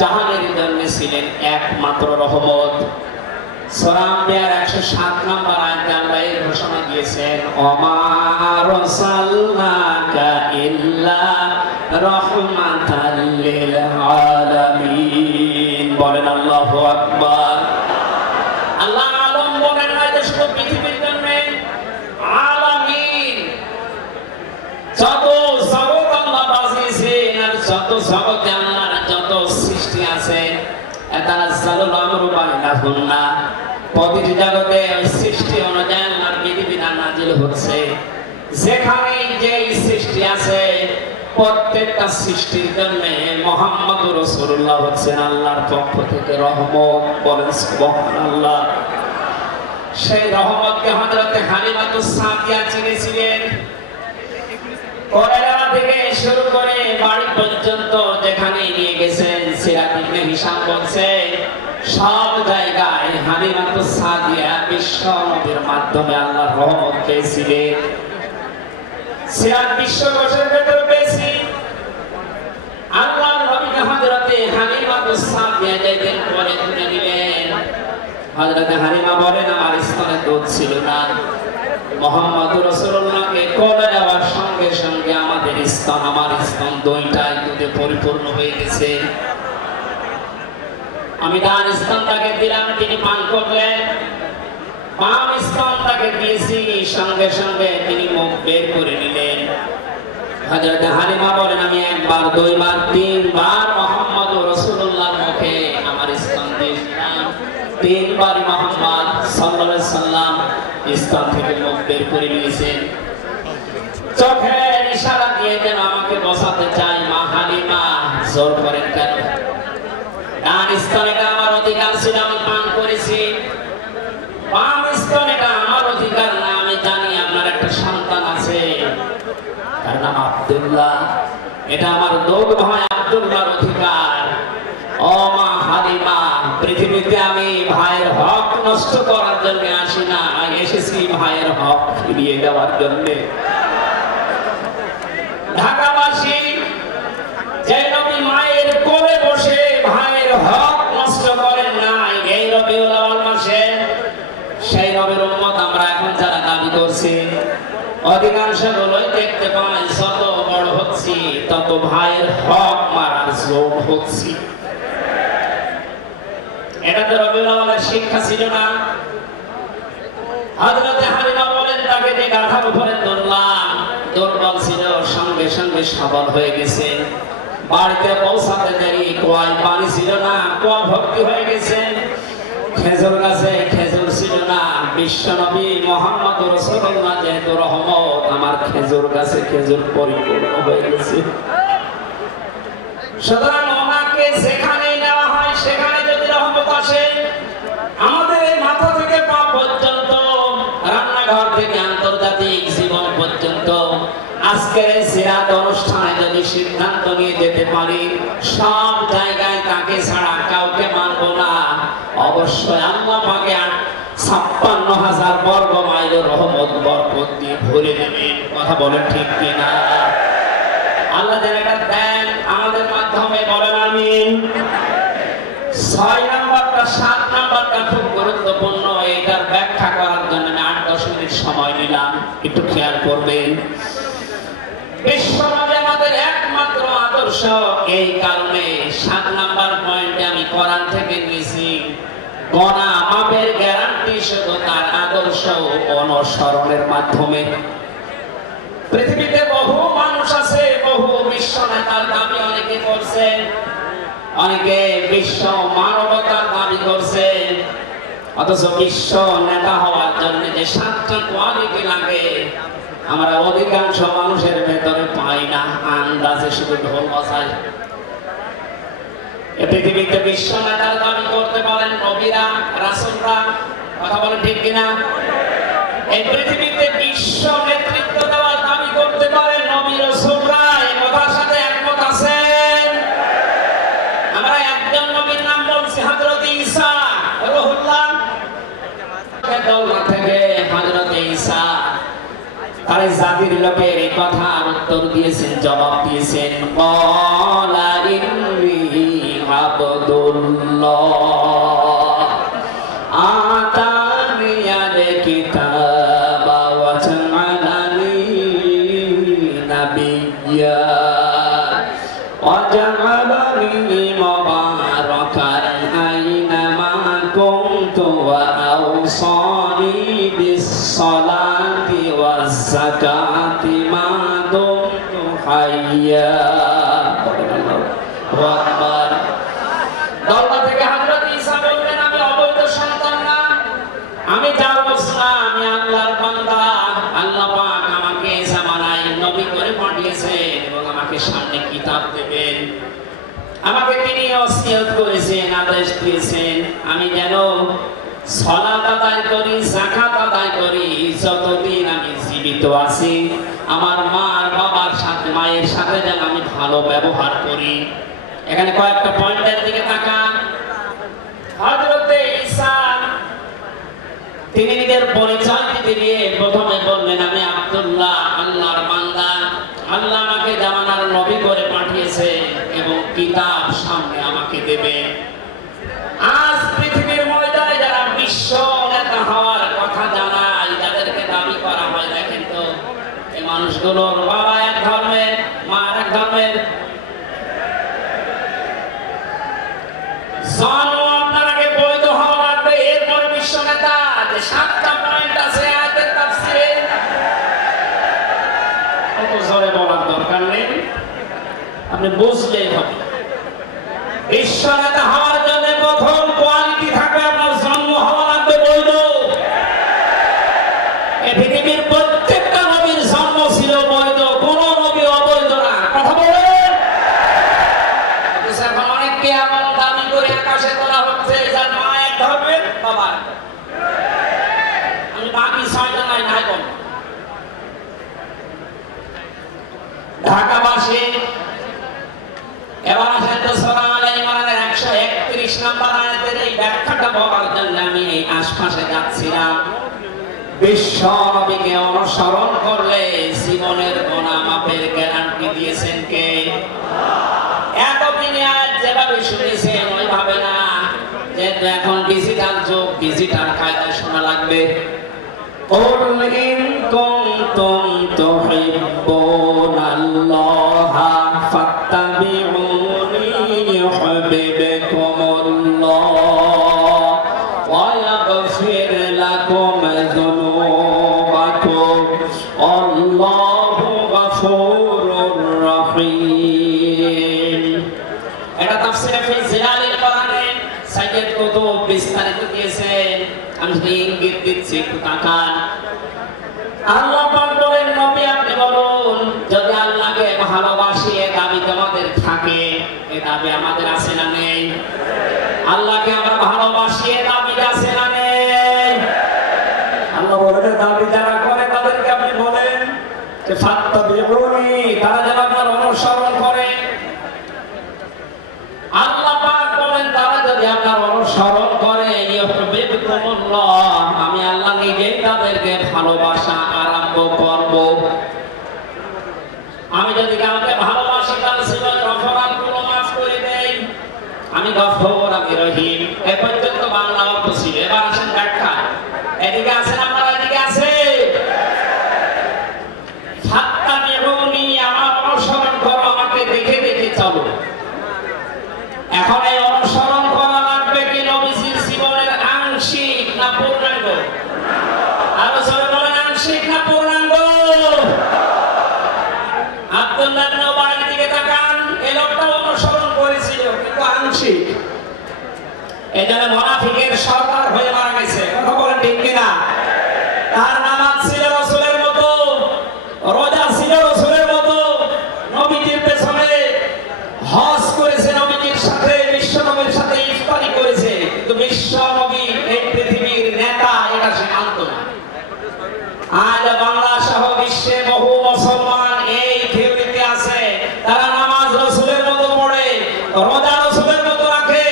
জাহানের জন্য ছিলেন একমাত্র রহমত। সূরা আম্বিয়ার 107 নম্বর আয়াতে আল্লাহ এই ঘোষণা দিয়েছেন ওমা আরসালনাকা ইল্লা রাহমাতাল লিল আলামিন। বলেন আল্লাহু আকবার। আল্লাহ আলম বলেন না যে শুধু পৃথিবীর জন্য, আলামিন যত জগৎ আল্লাহ বানিয়েছেন আর যত জগতে আল্লাহর যত সৃষ্টি আছে, এতানাজ্জালুল আমরু বাইনাহুন্না, প্রতিটি জগতে সৃষ্টি অনুযায়ী আল্লাহর বিধিবিধান নাযিল হচ্ছে। যেখানে যে সৃষ্টি আছে প্রত্যেকটা সৃষ্টির জন্য মুহাম্মদ রাসূলুল্লাহ হচ্ছেন আল্লাহর পক্ষ থেকে রহমত। বলেন সুবহানাল্লাহ। সেই রহমতকে হযরতে হালিমাতুস সাদিয়া চিনেছিলেন। কোরেরা থেকে শুরু করে বাড়ি পর্যন্ত যেখানে নিয়ে গেছেন, সিরাত ইবনে হিশাম বলছে সব জায়গায় হালিমাতুস সাদিয়া বিশ্ব নবীর মাধ্যমে আল্লাহর রহমত পেয়েছিলেন। সিরাত বিশ্বকোষের ভেতরে পেয়েছি আল্লাহর নবী হযরতে হালিমাতুস সাদিয়া যেদিন পরে তুলে নিলেন, হযরতে হালিমা বলেন আমার স্তনে দুধ ছিল না। মুহাম্মদ রাসূলুল্লাহকে কোলে দেওয়ার সঙ্গে সঙ্গে আমাদের স্তন, আমার স্তন দুইটাই দুধে পরিপূর্ণ হয়ে গেছে। আমি ডান স্তন তাকে দিলাম, তিনি পান করলেন। বাম স্তন তাকে দিয়েছি, সঙ্গে সঙ্গে তিনি মুখ বের করে নিলেন। হযরতে হালিমা বলেন আমি একবার, দুইবার, তিনবার মুহাম্মদ রাসূলুল্লাহর মুখে আমার স্তন দিয়েছিলাম। তিনবার মুহাম্মদ সাল্লাল্লাহু আলাইহি সাল্লাম স্তন থেকে মুখ বের করে নিয়েছেন। চোখের ইশারা দিয়ে যেন আমাকে বসাতে চাই, মা হালিমা জোর করেন কেন? ডান স্তনেটা আমার অধিকার ছিল, আমি পান করেছি। বাম স্তনেটা আমার অধিকার না, আমি জানি আপনার একটা সন্তান আছে, তার নাম আব্দুল্লাহ, এটা আমার দৌড় ভাই আব্দুল্লাহর অধিকার। ও মা হালিমা, পৃথিবীতে আমি ভাইয়ের হক নষ্ট করার জন্য আসি না, এসেছি ভাইয়ের হক ফিরিয়ে দেওয়ার জন্য। ঢাকাবাসী যে নবী মায়ের কোলে বসে ভাইয়ের হক নষ্ট করেন না এই রবিউল আউয়াল মাসে, সেই নবীর উম্মত আমরা এখন যারা দাবি করছি, অধিকাংশ গুলোই দেখতে পাই যত বড় হচ্ছি তত ভাইয়ের হক মারার জোর হচ্ছি। এটা তো রবিউল আউয়ালের শিক্ষা ছিল না। হযরতে হালিমা বলেন তাকে যে গাধার উপরে তুললাম, দুর্বল ছিল, সঙ্গে সঙ্গে সবল হয়ে গেছে। বাড়িতে পৌঁছাতে দেরি, কুয়ায় পানি ছিল না, কুয়া ভর্তি হয়ে গেছে। খেজুর গাছে খেজুর ছিল না, বিশ্বনবী মুহাম্মদ রাসূলুল্লাহ যেহেতু রহমত, আমার খেজুর গাছে খেজুর পরিপূর্ণ হয়ে গেছে। সুতরাং ওনাকে যেখানে নেওয়া হয় সেখানে যদি রহমত আসে, আমাদের এই মাথা থেকে পা পর্যন্ত, রান্নাঘর থেকে আন্তর্জাতিক জীবন পর্যন্ত, আজকের এই সিরাত অনুষ্ঠানে যদি সিদ্ধান্ত নিয়ে যেতে পারি সব জায়গায় তাকে ছাড়া কাউকে মানব না, অবশ্যই আল্লাহ পাকে ৫৬,০০০ বর্গ মাইল রহমত বরকত দিয়ে ভরে দেবেন। কথা বলেন ঠিক কিনা? আল্লাহ যেন এটা দেন আমাদের মাধ্যমে, বলেন আমিন। ৬ নাম্বারটা ৭ নাম্বারটা খুব গুরুত্বপূর্ণ, এটার ব্যাখ্যা করার জন্য আমি ৮-১০ মিনিট সময় নিলাম, একটু খেয়াল করবেন। বিশ্বনবী আমাদের একমাত্র আদর্শ, এই কারণে ৭ নাম্বার পয়েন্টে আমি কোরআন থেকে নিয়েছি। গোনা মাপের গ্যারান্টি শুধু তার আদর্শ অনুসরণের মাধ্যমে। পৃথিবীতে বহু মানুষ আছে, বহু বিশ্ব নেতার দাবি অনেকে করছে, অনেকে বিশ্ব মানবতার দাবি করছে, অথচ বিশ্ব নেতা হওয়ার জন্য যে ৭টা কোয়ালিটি লাগে আমরা অধিকাংশ মানুষের ভেতরে পাই না, আন্দাজে শুধু ঢোল বাজায়। পৃথিবীতে বিশ্ব নেতার দাবি করতে পারেন নবীরা, রাসূলরা, কথা বলেন ঠিক কিনা? এই পৃথিবীতে বিশ্ব নেতৃত্ব দেওয়ার দাবি করতে পারেন নবী রাসূলরা, এই কথার সাথে একমত আছেন? আমরা একজন নবীর নাম বলছি, হযরত ঈসা রূহুল্লাহ, দৌলা থেকে হযরত ঈসা তার জাতির লোকের এই কথার উত্তর দিয়েছেন, জবাব দিয়েছেন, ক্বালা ইন্নী আবদুল্লাহ আতানিয়াল কিতাবা ওয়া জাআলানি নাবিয়্যা ওয়া জাআলানি মুবারাকান আইনামা কুনতু ওয়া আওসানি বিস-সালাতি ওয়াজ-যাকাতি মা দুমতু হাইয়্যা। আল্লাহু আকবার। খেতাব দেবেন। আমাকে তিনি ওসিয়ত করেছেন, আদেশ দিয়েছেন আমি যেন সালাত আদায় করি, যাকাত আদায় করি যতদিন আমি জীবিত আছি। আমার বাবার সাথে, মায়ের সাথে যেন আমি ভালো ব্যবহার করি। এখানে কয়েকটা পয়েন্টের দিকে তাকান। হযরতে ঈসা তিনি নিজের পরিচয় দিতে গিয়ে প্রথমে বললেন, আমি আব্দুল্লাহ, আল্লাহর বান্দা। আল্লাহ আমাকে জামানার নবী করে পাঠিয়েছে এবং কিতাব সামনে আমাকে দেবে। আজ পৃথিবীর ময়দানে যারা বিশ্ব নেতা হওয়ার কথা জানায়, যাদেরকে দাবি করা হয়, দেখেন তো এই মানুষগুলোর বাবা এক ধর্মের, মা এক ধর্মের, জন্ম আপনার আগে বৈধ হওয়া লাগবে, এরপরে বিশ্ব নেতা। যে 7টা পয়েন্ট আছে আয়াতের তাফসীরে, অত জোরে বলার দরকার নেই, আপনি বুঝলেই হবে। বিশ্ব নেতা হওয়ার জন্য প্রথম কোয়ালিটি থাকবে আপনার জন্ম হওয়া লাগবে বৈধ। এই পৃথিবীর প্রত্যেকটা নবীর জন্ম ছিল বৈধ, কোন নবী অবৈধ না। কথা বলেন। এখন অনেককে এমন দাবি করে আকাশে তোলা হচ্ছে যার মা এক ধর্মের, বাবা। আমি বাকি 6টা নাই নাই বল। ঢাকাবাসী এবার আসেন তো সূরা আলে ইমরানের 131 নম্বর আয়াতের এই ব্যাখ্যাটা বলার জন্য আমি এই আশপাশে যাচ্ছিলাম। বিশ্ব নবীকে অনুসরণ করলে জীবনের গুনাহ মাফের গ্যারান্টি দিয়েছেন কে? এতদিনে আজ যেভাবে শুনেছেন ওইভাবে না, যেহেতু এখন ডিজিটাল যুগ, ডিজিটাল কায়দায় শোনা লাগবে। قُلْ إِن كُنتُمْ تُحِبُّونَ اللَّهَ فَاتَّبِعُونِي يُحْبِبْكُمُ اللَّهُ وَيَغْفِرْ لَكُمْ ذُنُوبَكُمْ وَاللَّهُ غَفُورٌ رَّحِيمٌ। এটা তাফসীরে ফি জিলালিল কোরআনে সাইয়্যিদ কুতুব বিস্তারিত দিয়েছেন। আমি ইঙ্গিত দিচ্ছি, একটু তাকান। আল্লাহ পাক বলেন, নবী আপনি বলুন, যদি আল্লাহকে ভালোবাসি এ দাবি তোমাদের থাকে, এ দাবি আমাদের আছে না নেই? আল্লাহকে আমরা ভালোবাসি এ দাবি আছে না নেই? আল্লাহ বলেন দাবি যারা করে তাদেরকে আপনি বলেন যে ফাত্তাবিউনি, তারা যেন আপনার অনুসরণ করে। আল্লাহ পাক বলেন তারা যদি আপনার অনুসরণ করে ইউহিব্বুকুমুল্লাহ, আমি আল্লাহ নিজেই তাদেরকে ভালোবাসা আরম্ভ করব। আমি যদি কাউকে ভালোবাসি তাহলে জীবনের অপরাধগুলো মাফ করে দেই। আমি গফুর, আমি রহিম। এ পর্যন্ত বাংলা অর্থ ছিল। এবার আসেন ব্যাখ্যা। এদিকে আছেন আপনারা? এদিকে আছে। ফাত্তাবিউনি, আমার অনুসরণ করো, আমাকে দেখে দেখে চলো। এখন এই অনুসরণ করা লাগবে কি নবীজির জীবনের আংশিক না পূর্ণাঙ্গ? আরো জোরে বলেন, আংশিক না পূর্ণাঙ্গ? আব্দুল্লাহ ইবনে উবাইর দিকে তাকান, এই লোকটা অনুসরণ করেছিল কিন্তু আংশিক। এজন্য মুনাফিকের সরদার হয়ে মারা গেছে। কথা বলেন ঠিক কিনা? তার নামাজ ছিল রাসূলের মতো, রোজা ছিল রাসূলের মতো, নবীজির পেছনে হজ করেছে, নবীজির সাথে, বিশ্ব নবীর সাথে ইফতারি করেছে, কিন্তু বিশ্ব নবী এই পৃথিবীর নেতা এটা সে মানত না। আজ বাংলা সহ বিশ্বে বহু মুসলমান এই থিওরিতে আছে। তারা নামাজ রাসূলের মতো পড়ে, রোজা রাসূলের মতো রাখে,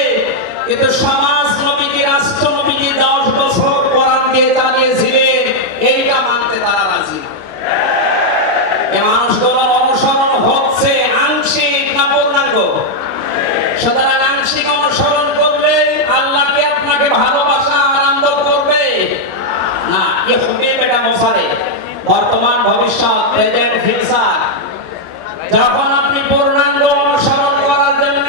কিন্তু সমাজ নবীজি, রাষ্ট্র নবীজি 10 বছর কোরআন দিয়ে চালিয়েছিলেন, এইটা মানতে তারা রাজি না। এই মানুষগুলোর অনুসরণ হচ্ছে আংশিক না পূর্ণাঙ্গ? সুতরাং আংশিক অনুসরণ করলে আল্লাহ কি আপনাকে ভালোবাসা আরম্ভ করবে না? এ হবে বেটা মশারে, বর্তমান ভবিষ্যৎ, প্রেজেন্ট ফিউচার। যখন আপনি পূর্ণাঙ্গ অনুসরণ করার জন্য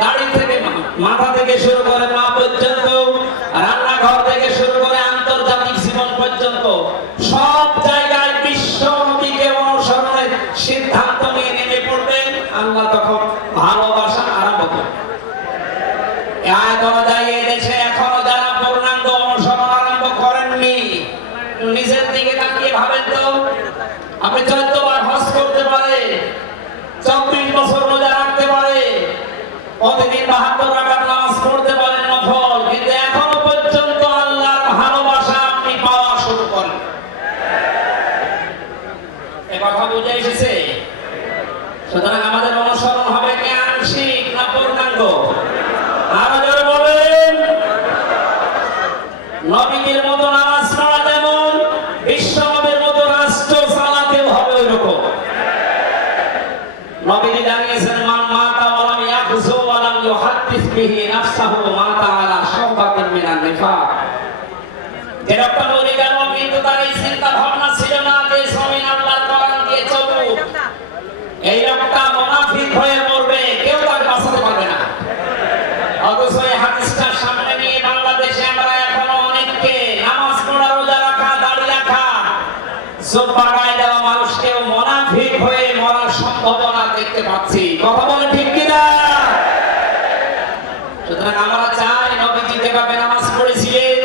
দাড়ি থেকে, মাথা থেকে শুরু করে পা পর্যন্ত, রান্নাঘর থেকে শুরু করে আন্তর্জাতিক জীবন পর্যন্ত সব জায়গায় বিশ্ব নবীকে অনুসরণের সিদ্ধান্ত নিয়ে নেমে পড়বেন, আল্লাহ তখন ভালোবাসা আরম্ভ করবে। আয়াত অনুযায়ী এই দেশে এখনো যারা পূর্ণাঙ্গ অনুসরণ আরম্ভ করেননি, নিজের দিকে তাকিয়ে ভাবেন তো। আপনি 14 বার হজ করতে পারে, 24 বছর রোজা প্রতিদিন 72 রাকাত নামাজ পড়তে পারেন নফল, কিন্তু এখনো পর্যন্ত আল্লাহর ভালোবাসা আপনি পাওয়া শুরু করেন। এই কথা বুঝে এসেছে? সুতরাং আমাদের অনুসরণ হবে কি আংশিক না পূর্ণাঙ্গ? আরো জোরে বলেন। নবীর মতো নামাজ পড়া যেমন, বিশ্ব নবীর মতো রাষ্ট্র চালাতেও হবে ওই রকম। নবী জানিয়েছেন, মান মাতা ওয়া লাম ইয়াখযু ওয়া লাম ইউহাদ্দিস বিহি নাফসাহু মাতা আলা শাওকাতিন মিনান নিফাক। যে রকম বলে গেল, কিন্তু তার এই চিন্তা ভাবনা ছিল না যে জমিন আল্লাহর কোরআন দিয়ে চলুক। এই লোকটা মুনাফিক হয়ে মরবে, কেউ তাকে বাঁচাতে পারবে না। অথচ এই হাদিসটা সামনে নিয়ে বাংলাদেশে আমরা এখনো অনেককে নামাজ পড়া, রোজা রাখা, দাড়ি রাখা, জুব্বা গায়ে দেওয়া মানুষকেও মুনাফিক হয়ে মরার সম্ভাবনা দেখতে পাচ্ছি। কথা বলেন ঠিক কিনা? সুতরাং আমরা চাই নবীজি যেভাবে নামাজ পড়েছিলেন,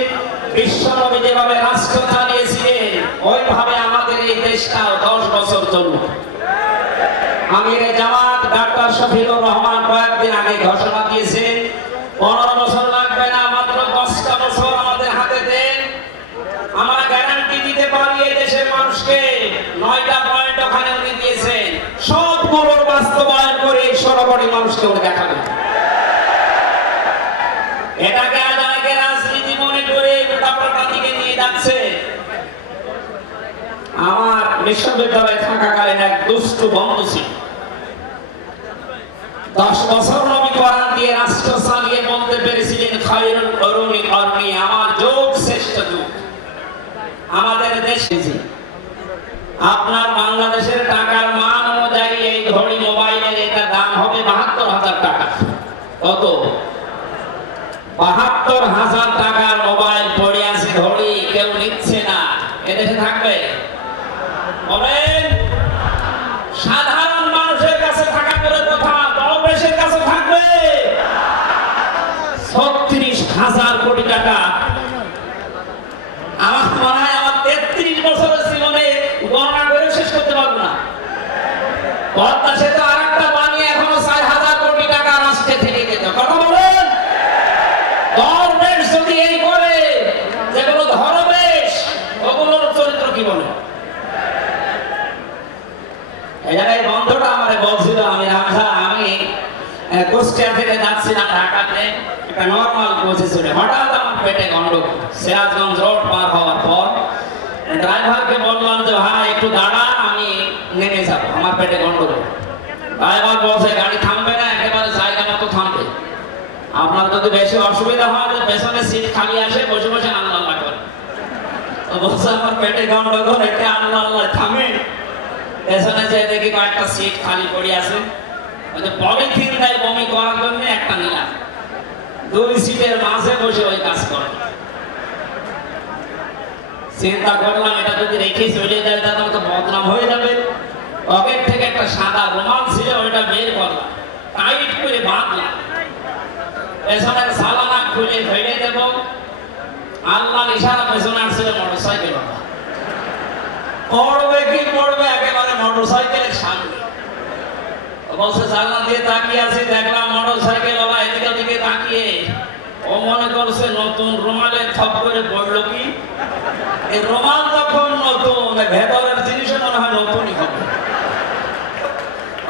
বিশ্ব নবী যেভাবে রাষ্ট্র চালিয়েছিলেন, ওইভাবে আমাদের এই দেশটাও 10 বছর চলুক। আমিরে জামাত ডাক্তার শফিকুর রহমান কয়েকদিন আগে ঘোষণা দিয়েছেন, 15 বছর লাগবে না, মাত্র 10টা বছর আমাদের হাতে দেন, আমরা গ্যারান্টি দিতে পারি এই দেশের মানুষকে। 9টা পয়েন্ট ওখানে উনি দিয়েছেন, সবগুলোর বাস্তবায়ন করে সরকারি মানুষকে উনি দেখাবেন। এটাকে আজ অনেকে রাজনীতি মনে করে গোটাপাটা দিকে নিয়ে যাচ্ছে। আমার বিশ্ববিদ্যালয়ে থাকাকালীন এক দুষ্ট বন্ধু ছিল, 10 বছর নবী কোরআন দিয়ে রাষ্ট্র চালিয়ে বলতে পেরেছিলেন, খায়রুল কুরুনি করনি, আমার যুগ শ্রেষ্ঠ যুগ। আমাদের দেশে আপনার বাংলাদেশের টাকার মান অনুযায়ী এই ঘড়ি মোবাইলের এটা দাম হবে 72,000 টাকা। কত? 72,000 টাকার মোবাইল পড়ে আছে, ঘড়ি কেউ নিচ্ছে না। এদেশে থাকবে? বলেন। সাধারণ মানুষের কাছে থাকা করে কথা, বড় দেশের কাছে থাকবে 36,000 কোটি টাকা। আমার মনে হয় আমার 33 বছরের জীবনে গণনা করে শেষ করতে পারবো না। পদ্মা সেতু আরেকটা বানিয়ে এখনো 4,000 কোটি টাকা রাষ্ট্রে থেকে যেত। কথা বলেন। ধর্মেশ যদি এই করে, যেগুলো ধর্মেশ, ওগুলোর চরিত্র কি বলে? এই বন্ধুটা আমারে বলছিল, আমি কুষ্টিয়া থেকে যাচ্ছিলাম ঢাকাতে, একটা নর্মাল কোচে চড়ে, হঠাৎ আমার পেটে গন্ডগোল। সিরাজগঞ্জ রোড পার হওয়ার পর ড্রাইভারকে বললাম যে ভাই একটু দাঁড়া, আমি নেমে যাবো, আমার পেটে গন্ডগোল। ড্রাইভার বলছে গাড়ি থামবে না, একেবারে জায়গা মতো থামবে। আপনার যদি বেশি অসুবিধা হয়, পেছনে সিট খালি আসে, বসে বসে আল্লাহ আল্লাহ করে। বলছে আমার পেটে গন্ডগোল, এটা আল্লাহ আল্লাহ থামে। পেছনে যে দেখি কয়েকটা সিট খালি পড়ে আছে, পলিথিন দেয় বমি করার জন্য, একটা নিলাম। 2 সিটের মাঝে বসে ওই কাজ করে। চিন্তা করলাম এটা যদি রেখে চলে যায় তাহলে তো বদনাম হয়ে যাবে। পকেট থেকে একটা সাদা রুমাল ছিল, ওইটা বের করলাম, টাইট করে বাঁধলাম, পেছনের সালানা খুলে ফেলে দেব। আল্লাহ ইশারা, পেছনে আসছিল মোটরসাইকেল। পড়বে কি পড়বে একেবারে মোটরসাইকেলের সামনে। বলছে জানলা দিয়ে তাকিয়ে আছি, দেখলাম মোটরসাইকেল ওলা এদিকে ওদিকে তাকিয়ে, ও মনে করছে নতুন রুমালে থপ করে পড়লো কি। এই রুমাল যখন নতুন, ভেতরের জিনিস মনে হয় নতুনই হবে।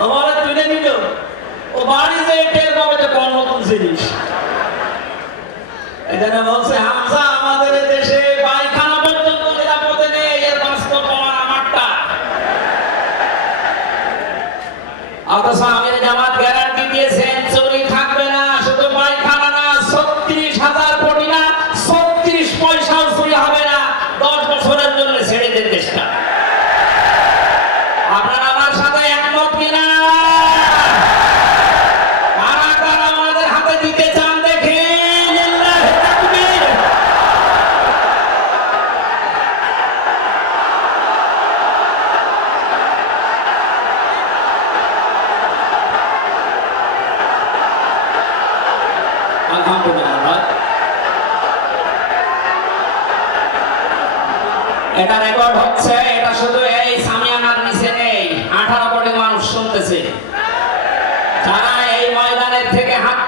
ও বলে তুলে নিল, ও বাড়ি যে টের পাবে যে কোন নতুন জিনিস। এখানে বলছে হামজা, আমাদের দেশে পায়খানা পর্যন্ত নিরাপদে নেই, এর বাস্তব প্রমাণ আমারটা। অথচ আমির জামাত গ্যারান্টি দিয়েছেন চুরি থাকবে না, শুধু পায়খানা না, 36,000 কোটি না, 36 পয়সাও চুরি হবে না। 10 বছরের জন্য ছেড়ে দেন দেশটা। আপনারা আমার সাথে একমত কিনা? কারা কারা আমাদের হাতে দিতে চান দেখেন? এটা রেকর্ড হচ্ছে, এটা শুধু এই সামিয়ানার নিচে নেই, 18 কোটি মানুষ শুনতেছে। যারা এই ময়দানের থেকে হাত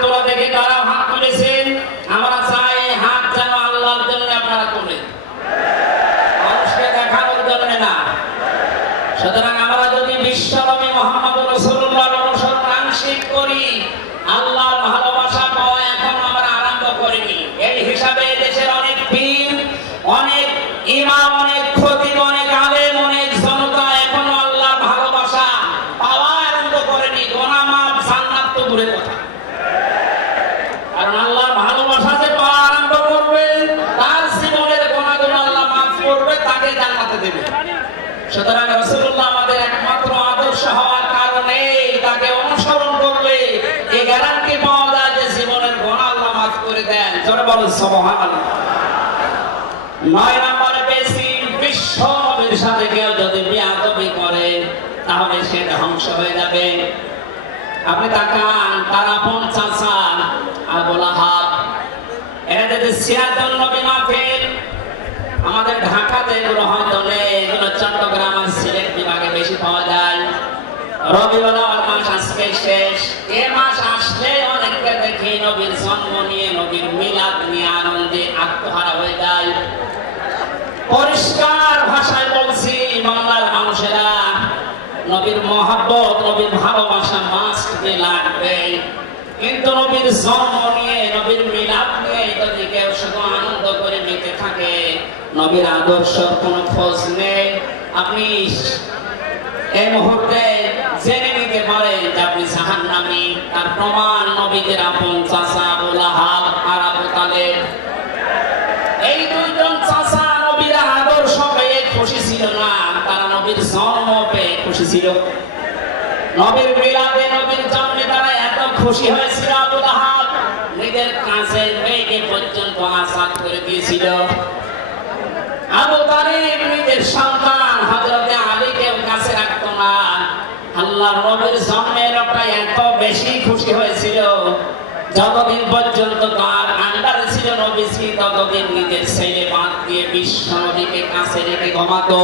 সুতরাং রাসূলুল্লাহ আমাদের একমাত্র আদর্শ হওয়ার কারণে তাকে অনুসরণ করলে এই গ্যারান্টি পাওয়া যায় যে জীবনের গুনাহ আল্লাহ মাফ করে দেন। জোরে বলুন সুবহানাল্লাহ। 9 নম্বরে পেয়েছি, বিশ্ব নবীর সাথে কেউ যদি বিয়াদবি করে তাহলে সে ধ্বংস হয়ে যাবে। আপনি তাকান, তার আপন চাচা আবু লাহাব, এরা যদি সিরাতুন নবী মাহফিল আমাদের ঢাকাতে এগুলো হয়তো নেই, এগুলো চট্টগ্রাম আর সিলেট বিভাগে বেশি পাওয়া যায়। রবিউল আউয়াল মাস আজকে শেষ, এ মাস আসলে অনেককে দেখি নবীর জন্ম নিয়ে, নবীর মিলাদ নিয়ে আনন্দে আত্মহারা হয়ে যায়। পরিষ্কার ভাষায় বলছি, বাংলার মানুষেরা নবীর মহব্বত, নবীর ভালোবাসা মাস্ট বি লাগবে, কিন্তু নবীর জন্ম নিয়ে, নবীর মিলাদ নিয়ে যদি কেউ শুধু আনন্দ করে নিতে থাকে, নবীর আদর্শের কোনো খোঁজ নেই, আপনি এই মুহূর্তে জেনে নিতে পারেন যে আপনি জাহান্নামী। তার প্রমাণ নবীদের আপন চাচা আবু লাহাব আর আবু তালেব। এই দুইজন চাচা নবীর আদর্শ পেয়ে খুশি ছিল না, তারা নবীর জন্ম পেয়ে খুশি ছিল। নবীর মিলাদে, নবীর জন্মে তারা এত খুশি হয়েছিল, আবু লাহাব নিজের কাছের মেয়েকে পর্যন্ত আসাদ করে দিয়েছিল। আবু তালেব নিজের সন্তান হযরতে আলীকেও কাছে রাখতো না। আল্লাহর নবীর জন্মে লোকটা এত বেশি খুশি হয়েছিল, যতদিন পর্যন্ত তার আন্ডারে ছিল নবীজি, ততদিন নিজের ছেলে বাদ দিয়ে বিশ্ব নবীকে কাছে রেখে ঘুমাতো।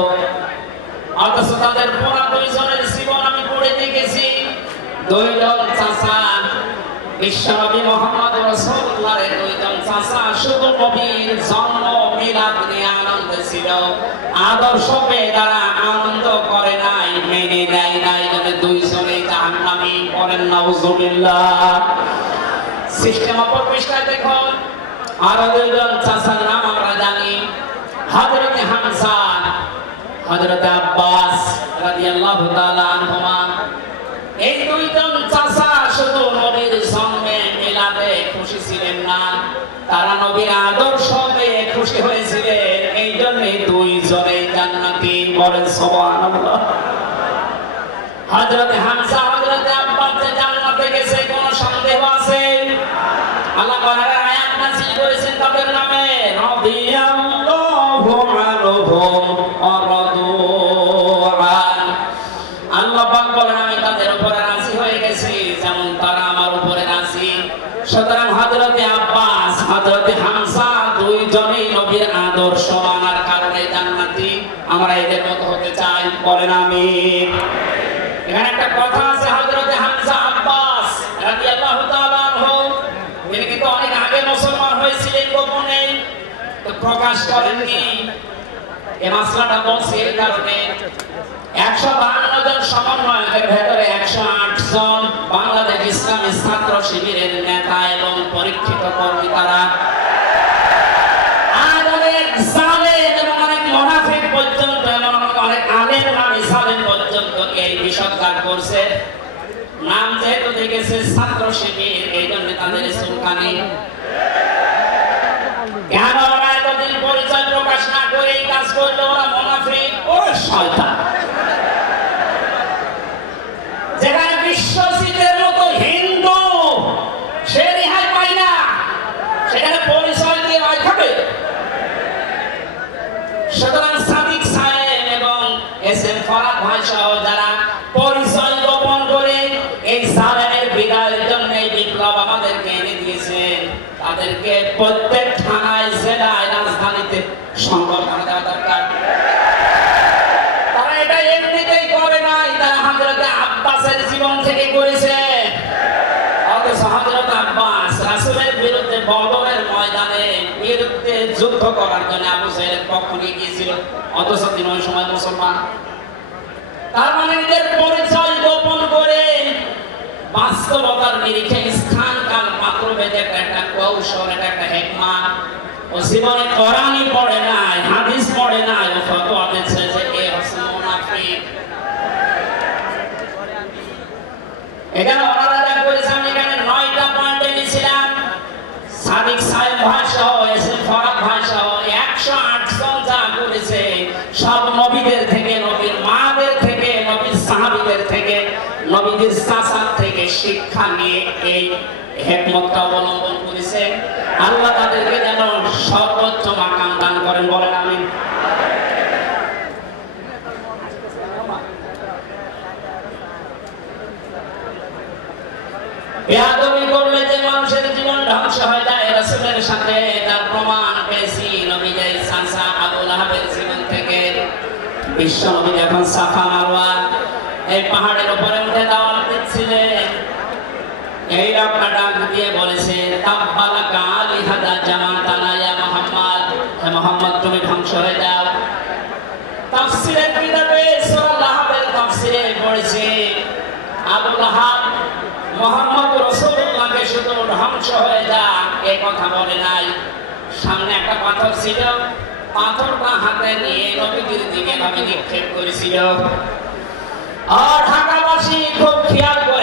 অথচ তাদের পুরা দুইজনের জীবন আমি পড়ে দেখেছি। দুইজন চাচা, বিশ্বনবী মুহাম্মদ রাসূলুল্লাহর দুইজন চাচা শুধু নবীর জন্ম মিলাদ নিয়ে আনন্দ ছিল, আদর্শ পেয়ে তারা আনন্দ করে নাই, মেনে নেয় নাই, যদি দুইজনেই জাহান্নামী। বলেন নাউজুবিল্লাহ। সিস্টেম অপর পৃষ্ঠায় দেখুন, আরো দুইজন চাচার নাম আমরা জানি, হযরতে হামজা, হযরতে আব্বাস রাদিয়াল্লাহু তাআলা আনহুমা। এই দুইজন চাচা শুধু নবীর জন্মে মিলাদে খুশি ছিলেন না, তারা নবীর আদর্শ পেয়ে খুশি হয়েছিলেন। এই জন্যই দুইজনেই জান্নাতি। বলেন সুবহানাল্লাহ। হযরতে হামজা, হযরতে আব্বাস যে জান্নাতে গেছে কোনো সন্দেহ আছে? আল্লাহ কোরআনের আয়াত নাযিল করেছেন তাদের নামে, রাদিয়াল্লাহু আনহুম ওয়া রাদু আন। আল্লাহ পাক বলেন আমি তাদের উপরে রাজি হয়ে গেছি যেমন তারা আমার উপরে রাজি। সুতরাং হযরতে আব্বাস, হযরতে হামজা দুইজনেই নবীর আদর্শ মানার কারণে জান্নাতি। আমরা এদের মতো হতে চাই। বলেন আমিন। এখানে একটা কথা আছে, হযরতে হামজা আব্বাস রাদিয়াল্লাহু তাআলা আনহু, তিনি কিন্তু অনেক আগে মুসলমান হয়েছিলেন, গোপনে তো প্রকাশ করেননি। এই মাসলাটা বলছি এই কারণে, 152 জন সমন্বয়কের ভেতরে 108 জন বাংলাদেশ ইসলামী ছাত্র শিবিরের নেতা এবং পরীক্ষিত কর্মী। তারা অনেক জালেম এবং অনেক মুনাফিক পর্যন্ত, এবং অনেক আলেম নামী জালেম পর্যন্ত এই বিষদগার করছে। নাম যেহেতু দেখেছে ছাত্র শিবির, এই জন্য তাদের চুলকানি। কেন ওরা এতদিন পরিচয় প্রকাশ না করে এই কাজ করলো? ওরা মুনাফিক, ওরা শয়তান। যেখানে বিশ্বজিতের মতো হিন্দু সে রেহাই পায় না, সেখানে পরিচয় দিয়ে রায় খাবে। সুতরাং সাদিক সাহেব এবং এস এম ফরহাদ ভাই সহ যারা পরিচয় গোপন করে এই জালেমের বিদায়ের জন্য বিপ্লব আমাদেরকে এনে দিয়েছেন, তাদেরকে প্রত্যেক থানায়, জেলায়, রাজধানীতে সংবর্ধনা দেওয়া দরকার। তারা এটা এমনিতেই করে নাই, তারা হযরতে আব্বাসের জীবন থেকে করেছে। অথচ হযরত আব্বাস রাসূলের বিরুদ্ধে বদরের ময়দানে বিরুদ্ধে যুদ্ধ করার জন্য আবু জাহেলের পক্ষ নিয়ে গিয়েছিল, অথচ তিনি ওই সময় মুসলমান। তার মানে নিজের পরিচয় গোপন করে বাস্তবতার নিরিখে স্থান কাল পাত্র ভেদে একটা কৌশল, এটা একটা হিকমা। ও জীবনে কোরআনই পড়ে নাই, হাদিস পড়ে নাই, ও ফতোয়া দিচ্ছে যে এ হচ্ছে মুনাফিক। এখানে ওনারা যা করেছে, আমি এখানে 9টা পয়েন্ট এনেছিলাম। সাদিক সাহেব ভাই সহ, এস এম ফরহাদ ভাই সহ 108 জন যা করেছে, সব নবীদের থেকে, নবীর শিক্ষা নিয়ে এই হিকমতটা অবলম্বন করেছে। আল্লাহ তাদেরকে যেন সর্বোচ্চ মাকাম দান করেন, বলেন আমিন। বেয়াদবি করলে যে মানুষের জীবন ধ্বংস হয়ে যায়, রাসূলের সাথে তার প্রমাণ পেয়েছি নবীদের চাচা আবু লাহাবের জীবন থেকে। বিশ্ব নবী যখন সাফা মারওয়া এই পাহাড়ের উপরে উঠে দাওয়াত দিচ্ছিলেন, এই লোকটা ডাক দিয়ে বলেছে, তাব্বালাকা লিহাদা জামাতানা ইয়া মুহাম্মদ, হে মুহাম্মদ তুমি ধ্বংস হয়ে যাও। তাফসীরের কিতাবে সূরা লাহাবের তাফসীরে পড়েছে, আবু লাহাব মুহাম্মদ রাসূলুল্লাহকে শুধু ধ্বংস হয়ে যা এই কথা বলে নাই, সামনে একটা পাথর ছিল, পাথরটা হাতে নিয়ে নবীর দিকে ভাবে নিক্ষেপ করেছিল। আর ঢাকাবাসী খুব খেয়াল করে